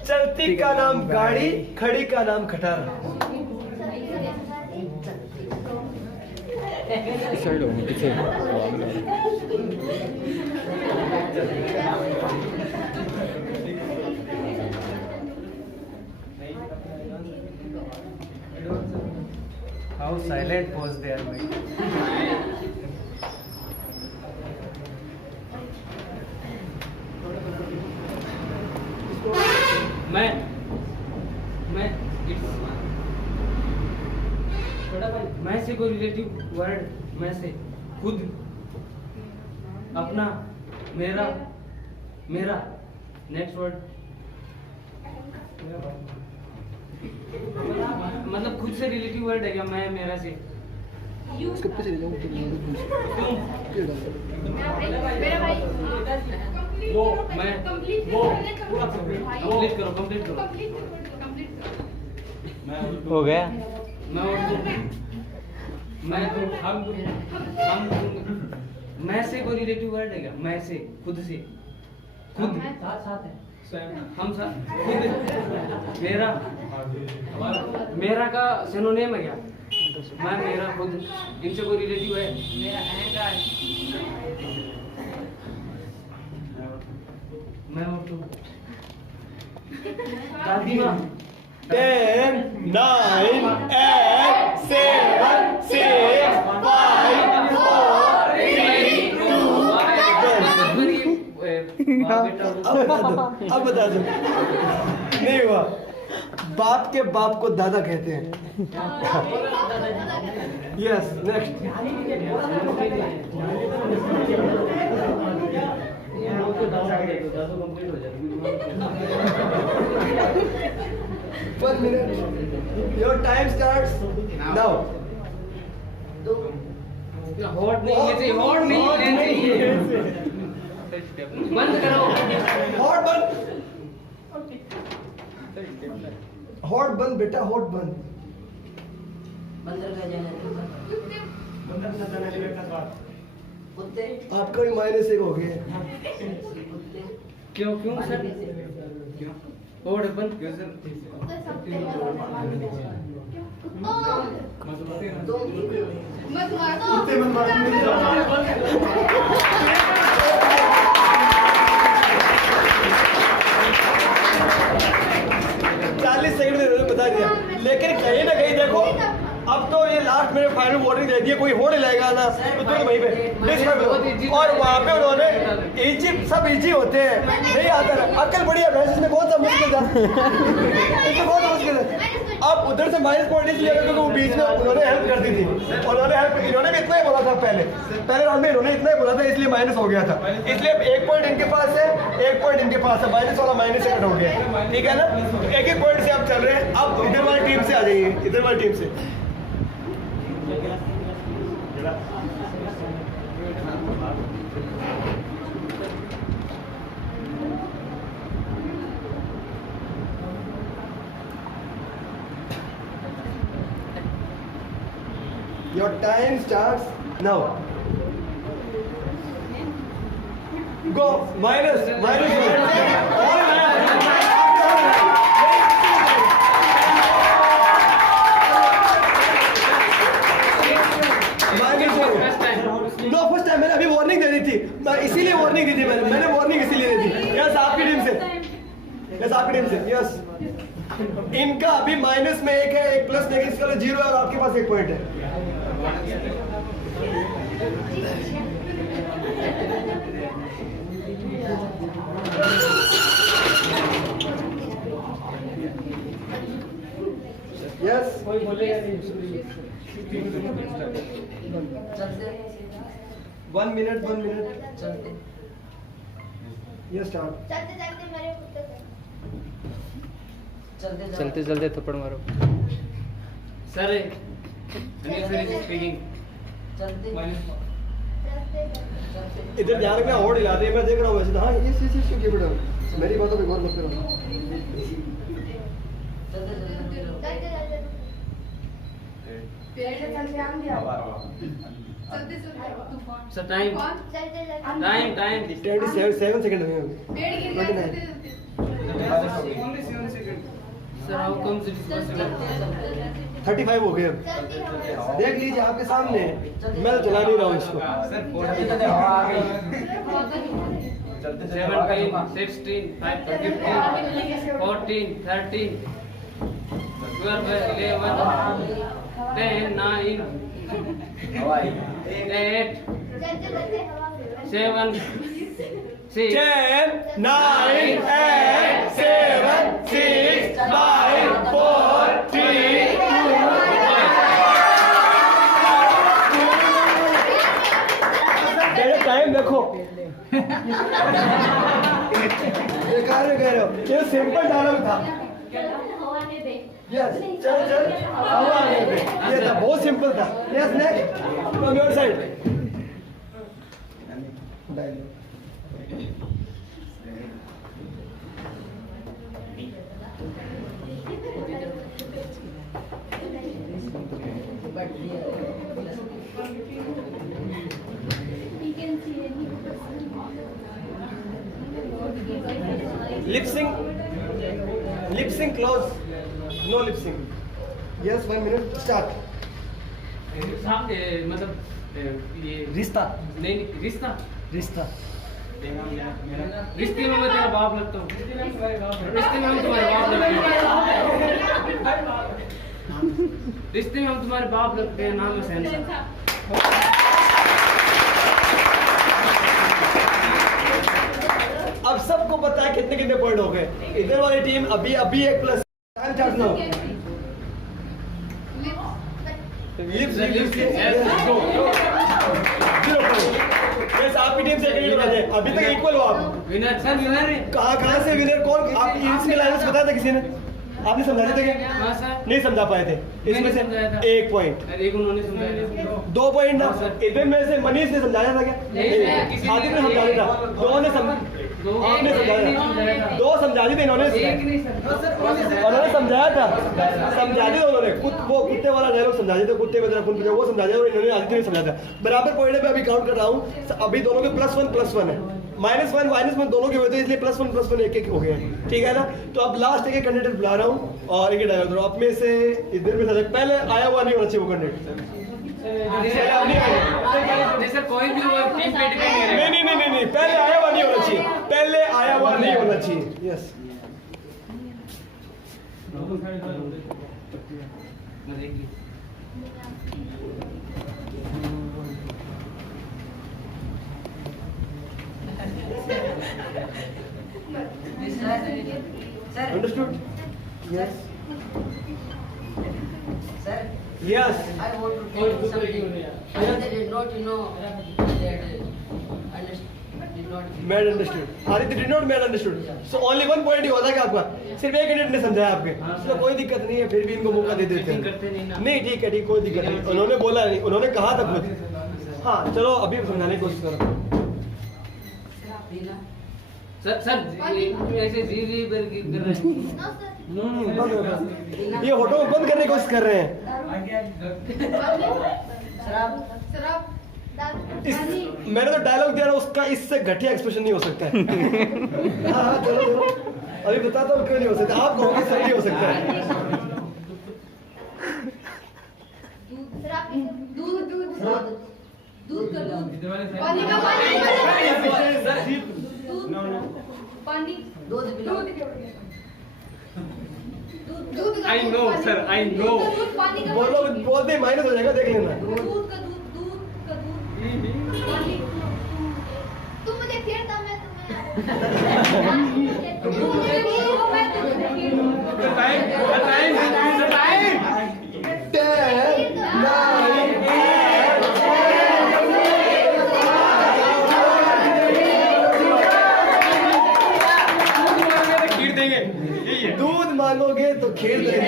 चलती का नाम गाड़ी, खड़ी का नाम खटारा। साइड हो पीछे How silent was there, Mike? मैं से कोई रिलेटिव वर्ड, मैं से खुद, अपना, मेरा, मेरा नेक्स्ट वर्ड मतलब खुद से रिलेटिव वर्ड है क्या? मैं मेरा से उसके पीछे ले जाओ मेरा भाई वो मैं वो कंप्लीट करो कंप्लीट करो। हो गया। मैं और तू मैं हम मैं से कोई रिलेटिव वर्ड है क्या? मैं से खुद से खुद साथ है हम साथ खुद मेरा का सिनोनिम है क्या? मैं मेरा खुद इनसे कोई रिलेटिव है? मेरा अहंकार मैं और तू दादी माँ 10 9 8 7 6 5 अब बता दो नहीं हुआ। बाप के बाप को दादा कहते हैं। Yes next One minute. Your time starts now. Hot नहीं ये से हॉट नहीं बंद करो। हॉट बंद हॉट बंद बेटा हॉट बंद। बंदर का जाना कुत्ते आपका भी -1 हो गया। क्यों क्यों सर क्यों हॉट बंद क्यों सर? मत मार 40 सेकंड में इन्होंने बता दिया। लेकिन कहीं ना कहीं देखो अब तो ये लास्ट में फाइनल वार्निंग दे दी है। कोई होड़ लेगा ना तो तुरंत वहीं पे और वहाँ पे उन्होंने इजी सब इजी होते हैं नहीं आता है। अक्ल बढ़िया भैंस इसमें कौन सा मुश्किल था? इसमें कौन सा मुश्किल है? अब उधर से माइनस पॉइंट इसलिए क्योंकि वो बीच में उन्होंने हेल्प कर दी थी। उन्होंने हेल्प इन्होंने भी इतना ही बोला था पहले राउंड में इन्होंने इतना ही बोला था इसलिए माइनस हो गया था। इसलिए 1 पॉइंट इनके पास है 1 पॉइंट इनके पास है। माइनस वाला माइनस सेकंड हो गया ठीक है ना। एक एक पॉइंट से आप चल रहे हैं। अब इधर वाली टीम से आ जाइए इधर वाली टीम से। Your time starts now. Go minus. No first time मैंने अभी वार्निंग दे दी थी। इसीलिए वार्निंग दी थी मैंने वार्निंग इसीलिए दे दी। यस आपकी टीम से यस इनका अभी माइनस में 1 है 1 प्लस में इसका 0 है और आपके पास 1 पॉइंट है। यस कोई बोलेगा नहीं। 1 मिनट यस स्टार्ट। चलते चलते थप्पड़ मारो। सर स्पीकिंग इधर ध्यान रखना होड़ हिला दे। मैं देख रहा हूँ वैसे हाँ ये क्यों बेटा मेरी बातों पे गौर मत करो। सर टाइम 27 सेकंड में 29 सर हाउ कम्स इट 35 हो गए। देख लीजिए आपके सामने मैं तो चला नहीं रहा हूँ इसको। सर 17 16 15 14 13 12 11 10 9 8 7 6 10 9 8 7 6 5 4 3 2 टाइम देखो कह रहे हो? ये सिंपल डायलॉग था। यस, चल चल हवा आने दे। ये था, बहुत सिंपल था। Yes, next from your side. Lip sync close. No lip sync. Yes, 1 minute. Start. मतलब ये रिश्ता नहीं रिश्ता रिश्ता रिश्ते में मैं तेरा बाप लगता हूँ, रिश्ते में हम तुम्हारे बाप लगते हैं, रिश्ते में हम तुम्हारे बाप लगते हैं, नाम है शहंशाह। अब सबको पता है कितने कितने पॉइंट हो गए। इधर वाली टीम अभी अभी 1 प्लस टाइम चार्ज लो। लिप्स आपकी टीम सेकंड बता दे। अभी तक इक्वल हो आप। विनर सर, विनर कहाँ से विनर? कौन आप इसके लाइन्स बताया था किसी ने? आपने समझा थे क्या? हाँ सर, नहीं समझा पाए थे। इसमें से 1 पॉइंट, एक उन्होंने समझाया, 2 पॉइंट ना। इधर में से मनीष ने समझाया था क्या? आदित्य ने समझाया था। आपने समझाया, 2 समझा दी थी इन्होंने। उन्होंने समझाया था, समझा दिया उन्होंने। वो कुत्ते वाला डायलॉग समझा दिया था, कुत्ते में तेरा खून पीता, वो समझा दिया। और इन्होंने आदित्य ने समझाया था। बराबर पॉइंट है। मैं अभी काउंट कर रहा हूँ। अभी दोनों में +1 है, -1 दोनों के हुए थे, इसलिए +1 एक हो गए। ठीक है ना? तो अब लास्ट एक कैंडिडेट बुला रहा हूँ और एक डायलॉग। आप में से इधर में पहले आया हुआ नहीं होना चाहिए वो कैंडिडेट। जैसे कोई भी वो टीम पे डिपेंड करेगा। नहीं, पहले आया हुआ नहीं होना चाहिए, पहले आया हुआ नहीं होना चाहिए। Yes, understood? Yes Sir, yes I want to tell you something. Another did not know that did not. Made understood. Aditya did not made understood. So only 1 point ही होता है आपका। सिर्फ एक कैंडिडेट ने समझाया आपके। तो कोई दिक्कत नहीं है, फिर भी इनको मौका दे देते हैं। नहीं ठीक है, ठीक, कोई दिक्कत नहीं। उन्होंने बोला नहीं, उन्होंने कहा था खुद। हाँ चलो अभी समझाने की कोशिश करो। सर ऐसे जी कर रहे हैं। ये होटल को बंद करने की कोशिश कर रहे हैं। मैंने तो डायलॉग दिया ना, उसका इससे घटिया एक्सप्रेशन नहीं हो सकता है। हाँ चलो अभी बताता हूँ क्यों नहीं हो सकता। आप कहोगे सब नहीं हो सकता है। I know sir, I know. बोलो, बोलते माइनस हो जाएगा, देख लेना। तुम मुझे फेरता, मैं दूध मांगोगे तो खीर देंगे।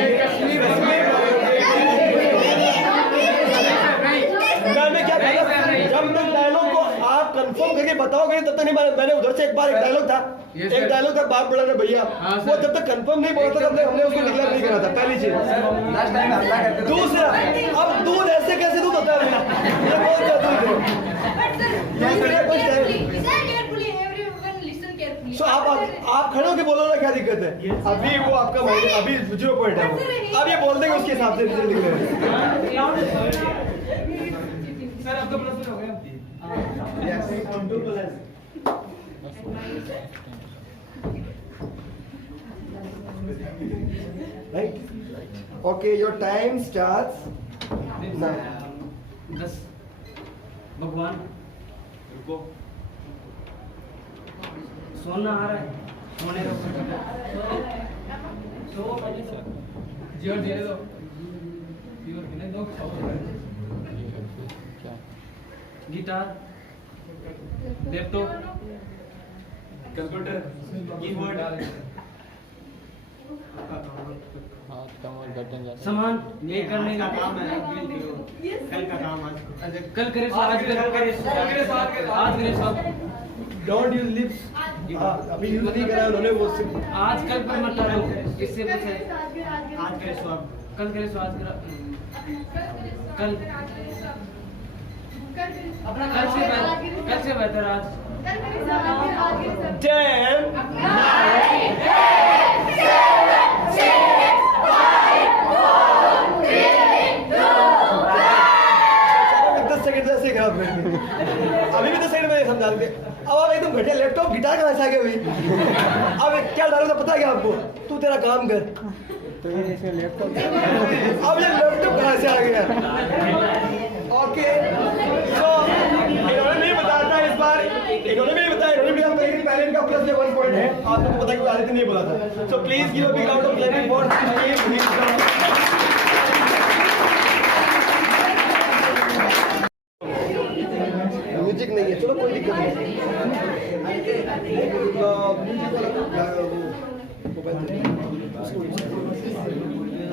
मैं क्या कह रहा हूं, जब तक डायलॉग को आप कंफर्म करके बताओगे तब तक नहीं। मैंने उधर से एक बार एक डायलॉग था, बाप बड़ा ने भैया, वो जब तक कंफर्म नहीं बोलता तब तक हमने उसको डिक्लेयर नहीं करा था। पहली चीज। दूसरा, अब दूध ऐसे कैसे दूध होता है? ये बहुत दूध है। सो आप खड़े होकर बोलो ना, क्या दिक्कत है? अभी वो आपका अभी 0 पॉइंट है। अब ये बोल देंगे उसके हिसाब से डिक्लेयर। सर आपका प्लस हो गया। Yes, 2 plus. Right? Okay, your time starts now. 10 भगवान रुको, सोना आ रहा है, सोने का जीवन दे दो, जीवन कितने दो? गिटार, लैपटॉप, कंप्यूटर कीबोर्ड सामान ये करने का काम है, कल का काम आज कल करे सो आज करे आज करे सो डोंट यूज लिप्स अभी यूज नहीं करा उन्होंने वो आज कल पर मत करो इससे पूछे आज करे सो आप कल करे सो आज करा कल कल से बेहतर आज 10 सेकंड से खराब कर दिया अभी भी 10 सेकंड में समझा देते अब आप एकदम घटिया लैपटॉप गिटार कहाँ से आ गया भाई अब क्या डालो तो पता है क्या आपको तू तेरा काम कर तो ये लैपटॉप अब ये लैपटॉप कहाँ से आ गया ओके सो इन्होंने नहीं बताया था इस बार इन्होंने भी नहीं बताया इन्होंने भी हम कहीं पहले इनका प्लस 1 पॉइंट है आपको पता है कि आदित्य नहीं बोला था so please give a big round of clapping for this team music नहीं है चलो कोई दिक्कत नहीं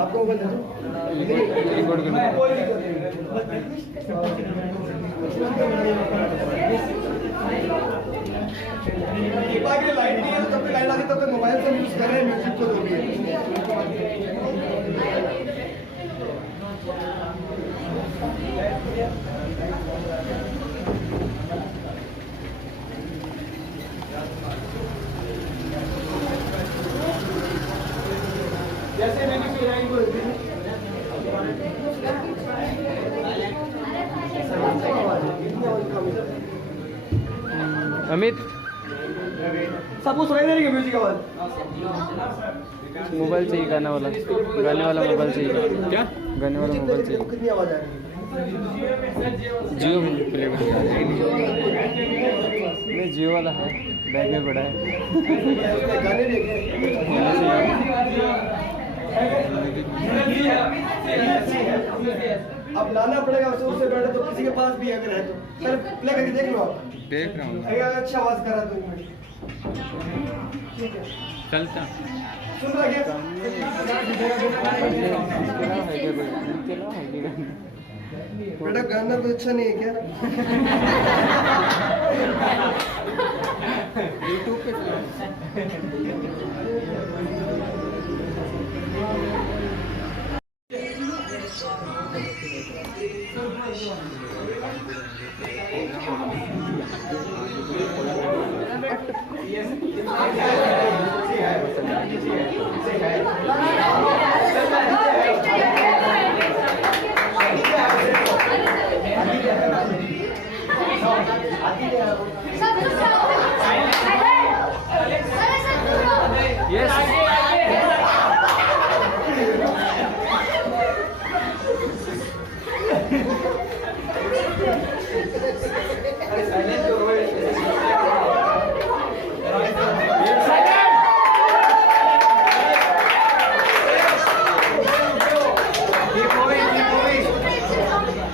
आपको मोबाइल दे रिकॉर्ड करना कोई दिक्कत नहीं एक बार के लाइट नहीं है तो जब तक लाइट आती तब तक मोबाइल से यूज कर रहे हैं म्यूजिक को जो भी है जैसे मैंने हीरोइन को अमित सबको सुनाई दे रही है म्यूजिक आवाज मोबाइल चाहिए गाना वाला मोबाइल चाहिए क्या गाने वाला मोबाइल चाहिए कितनी आवाज आ रही है जियो प्ले नहीं जियो वाला है बैग में पड़ा है गाने अब लाना पड़ेगा उससे बेटर तो किसी के पास भी अगर है तो सर प्ले करके देख लो आप देख रहा हूँ अगर अच्छा आवाज कर रहा तो ठीक है चलता सुन रहा क्या बेटा गाना तो अच्छा नहीं है क्या यूट्यूब पे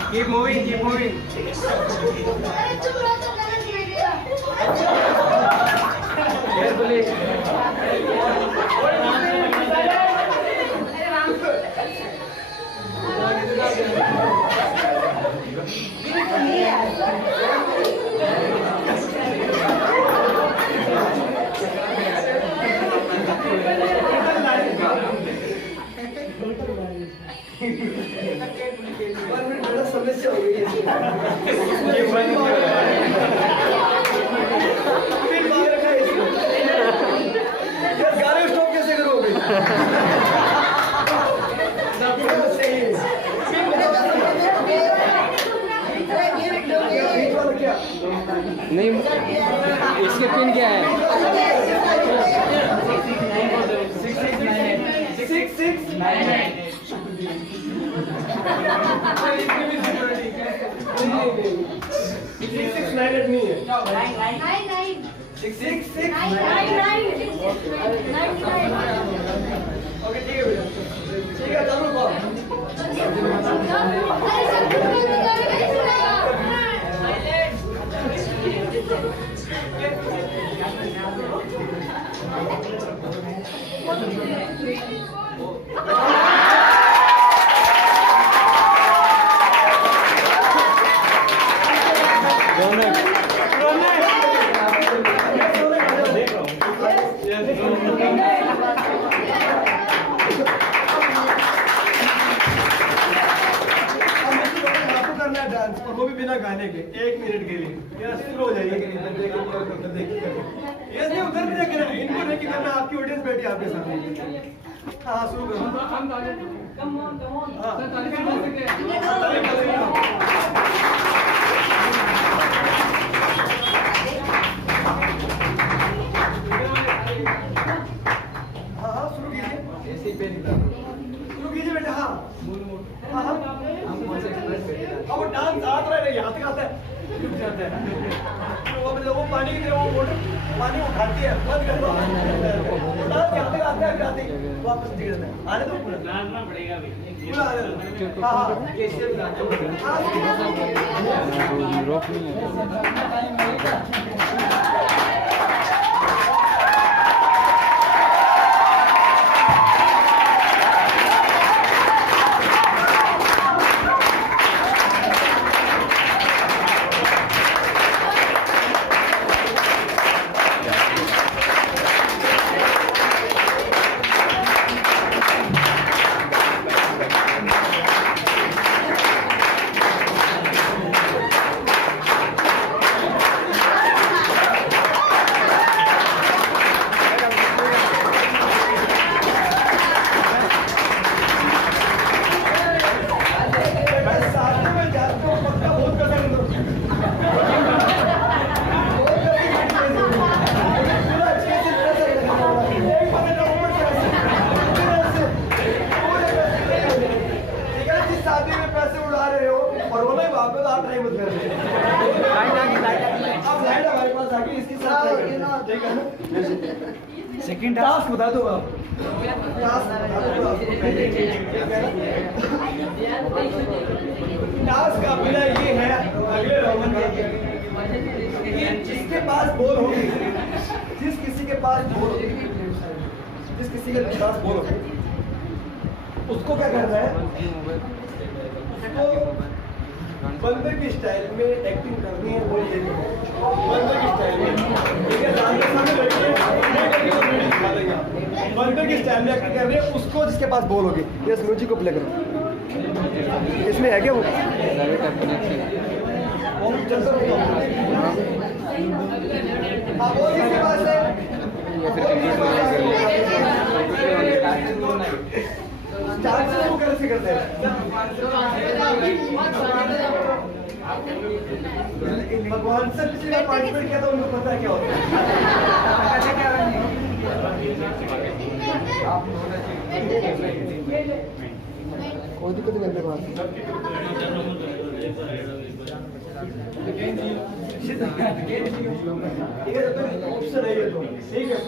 Keep moving, keep moving. Carefully. समस्या हो गई है गाने स्टॉप कैसे करोगे नहीं इसके पिन क्या है 6698 नहीं है 6699 ओके ठीक है भैया ठीक है चालू करो आपको करना है डांस, और वो भी बिना गाने के, 1 मिनट के लिए। यस, शुरू हो जाइए। यस, नहीं उधर भी देखना, इनको नहीं करना, आपकी ऑडियंस बैठी है आपके सामने। हाँ, शुरू करो। हाँ, शुरू कीजिए। शुरू कीजिए बेटा। हाँ, अब वो डांस आता है, यहाँ तक आता है, रुक जाता है। वो पानी की तरह वो मोटर पानी उठाती है, बंद कर दो। डांस यहाँ तक आता है, आते ही वापस गिर जाता है। आने दो, पूरा डांसना पड़ेगा भी, पूरा आने दो। हाँ, कैसे रोक नहीं है। सेकंड टास्क बता दो आप। टास्क का पहला ये है अगले राउंड में कि जिसके पास बॉल होगी, जिस किसी के पास बॉल होगी, जिस किसी के पास बॉल होगी, उसको क्या करना है? उसको बंदर की स्टाइल में एक्टिंग करनी है, वो ये बंदर की स्टाइल में, ठीक है? बंदर की स्टाइल में एक्टिंग कर रही है, उसको जिसके पास बॉल होगी। यस, म्यूजिक को प्ले करो। इसमें है क्या वो? बॉल किसके पास है? स्टार्ट से वो कैसे करते हैं? भगवान से पिछले बार पार्टिसिपेट किया था, उनको पता है क्या होता है। कोई दिक्कत नहीं करने बात। ठीक है, ऑप्शन है ये तो, ठीक है।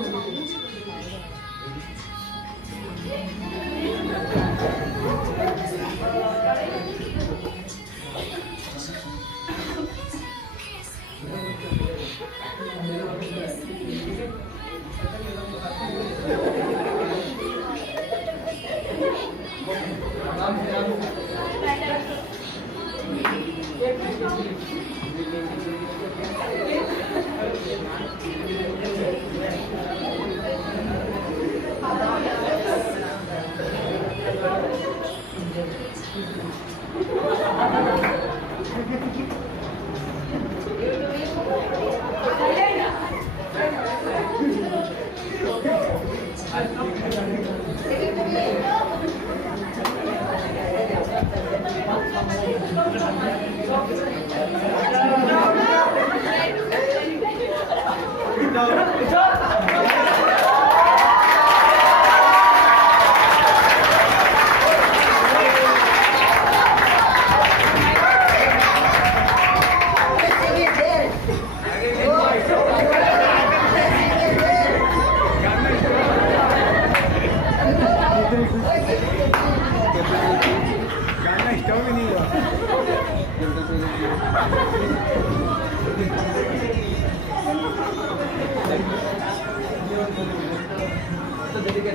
No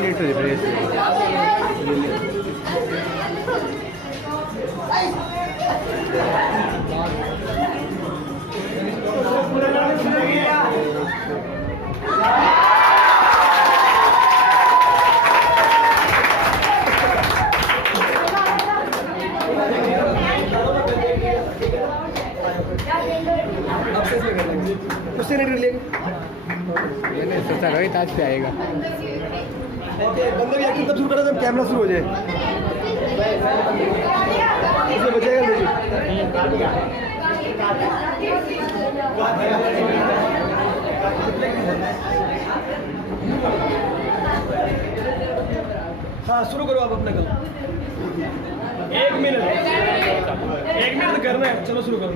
need to refresh. उससे नहीं ले मैंने सोचा रोहित आज पे आएगा। ओके बंदे भी एक्टिंग तब शुरू करा जब कैमरा शुरू हो जाए। उसमें बचेगा हाँ शुरू करो आप अपना कल। 1 मिनट करना है, चलो शुरू करो।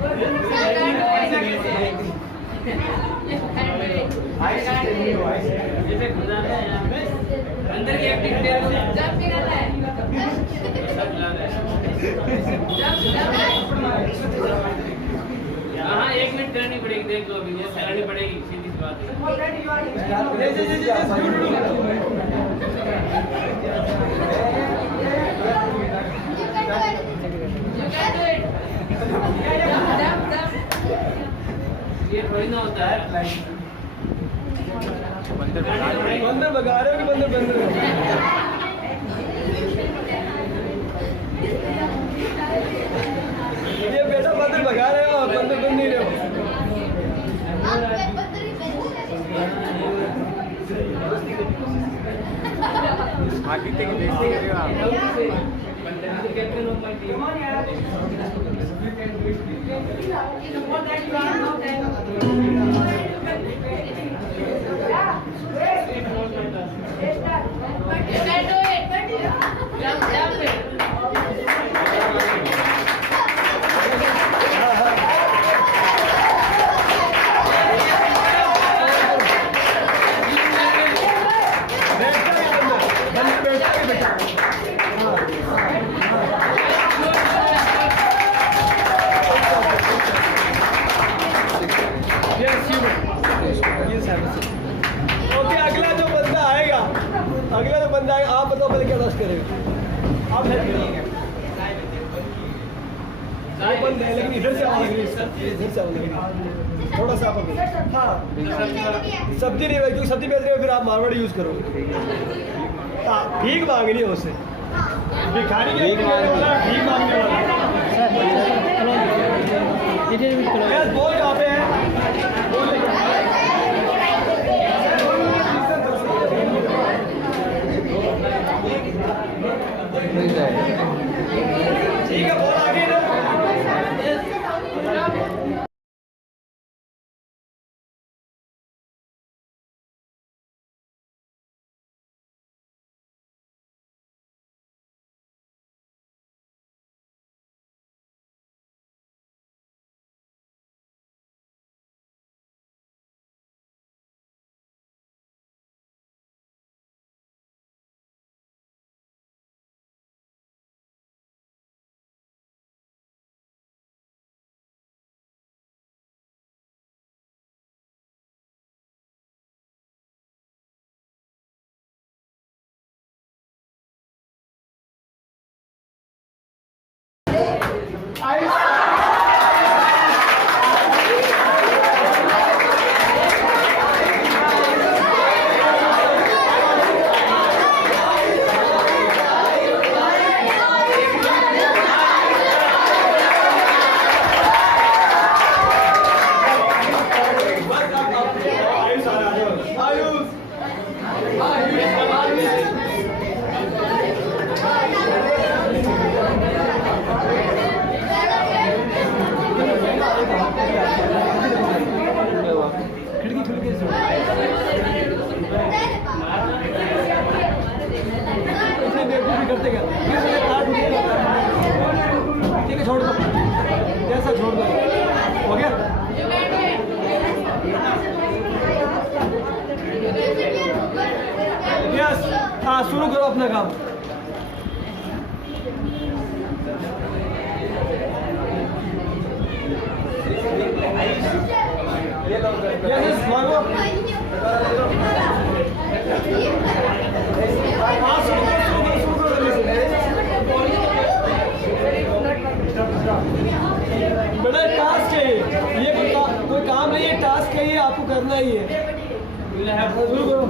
अंदर की एक्टिंग हाँ 1 मिनट करनी पड़ेगी, देख लो अभी ये करनी पड़ेगी, सीधी सी बात ये थोड़ी ना होता है। बंदर भगा रहे हो कि बंदर बंद रहे हो? ये बेटा बंदर भगा रहे हो, बंदर बंद नहीं रहे हो। आदित्य की बेइज्जती कर रहे हो आप। ओके अगला जो बंदा आएगा आप बताओ पहले क्या लास्ट करेगा। आप हेल्प करेंगे वो बंद है लेकिन इधर से आवाज नहीं, इधर से आवाज थोड़ा सा आप हाँ सब्जी नहीं भाई, क्योंकि सब्जी बेच रहे हो फिर आप मारवाड़ी यूज करो। हाँ भीख मांगनी है उससे, भिखारी भीख मांगने वाला। बोल कहाँ पे है? ठीक है बोल आगे ना। करते क्या? ठीक है छोड़ दो, जैसा छोड़ दो, हो गया? यस, हाँ शुरू करो अपना काम। Yes, Margot. हाँ, सुनो जल्दी से। बड़ा टास्क है ये कोई काम नहीं है, टास्क है ये, आपको करना ही है। शुरू करो।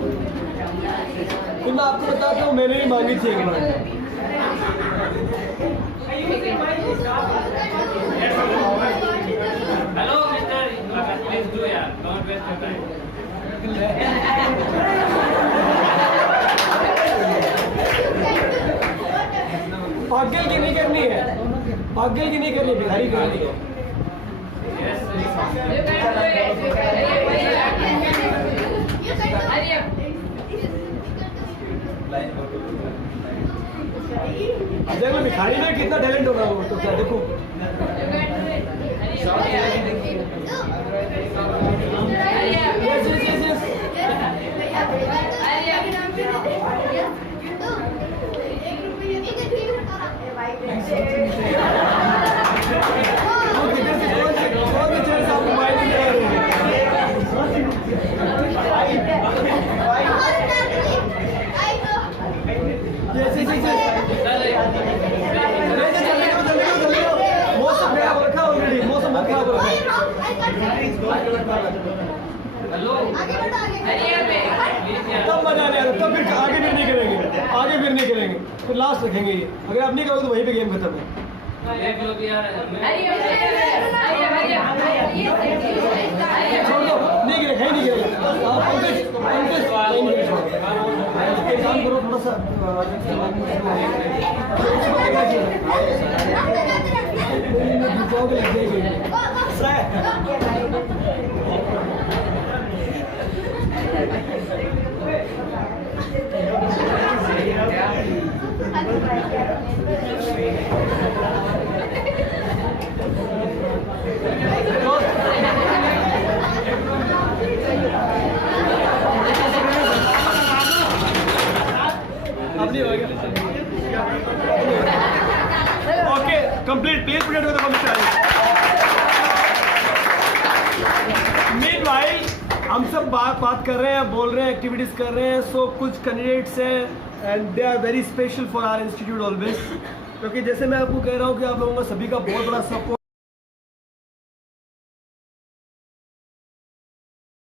फिर मैं आपको बताता हूँ, मैंने भी मांगी थी एक बार। हेलो मिस्टर, प्लीज डू यार, डोंट वेस्ट योर टाइम। पागल की नहीं करनी है, पागल की नहीं करनी, भिखारी करनी है। देखो भिखारी में कितना टैलेंट होगा वो, तो क्या देखो। तब मजा नहीं आता, तब फिर आगे फिर नहीं करेंगे, आगे फिर नहीं करेंगे, फिर लास्ट रखेंगे ये। अगर आप नहीं करोगे तो वहीं पे गेम खत्म है। छोड़ दो, नहीं गिरे, नहीं गिरे। एक काम करो, थोड़ा सा Okay, complete. Please put it with the commentary. Meanwhile, हम सब बात कर रहे हैं, बोल रहे हैं, एक्टिविटीज कर रहे हैं। सो कुछ कैंडिडेट्स हैं and they are very special for our institute always, क्योंकि जैसे मैं आपको कह रहा हूँ कि आप लोगों का सभी का बहुत बड़ा सपोर्ट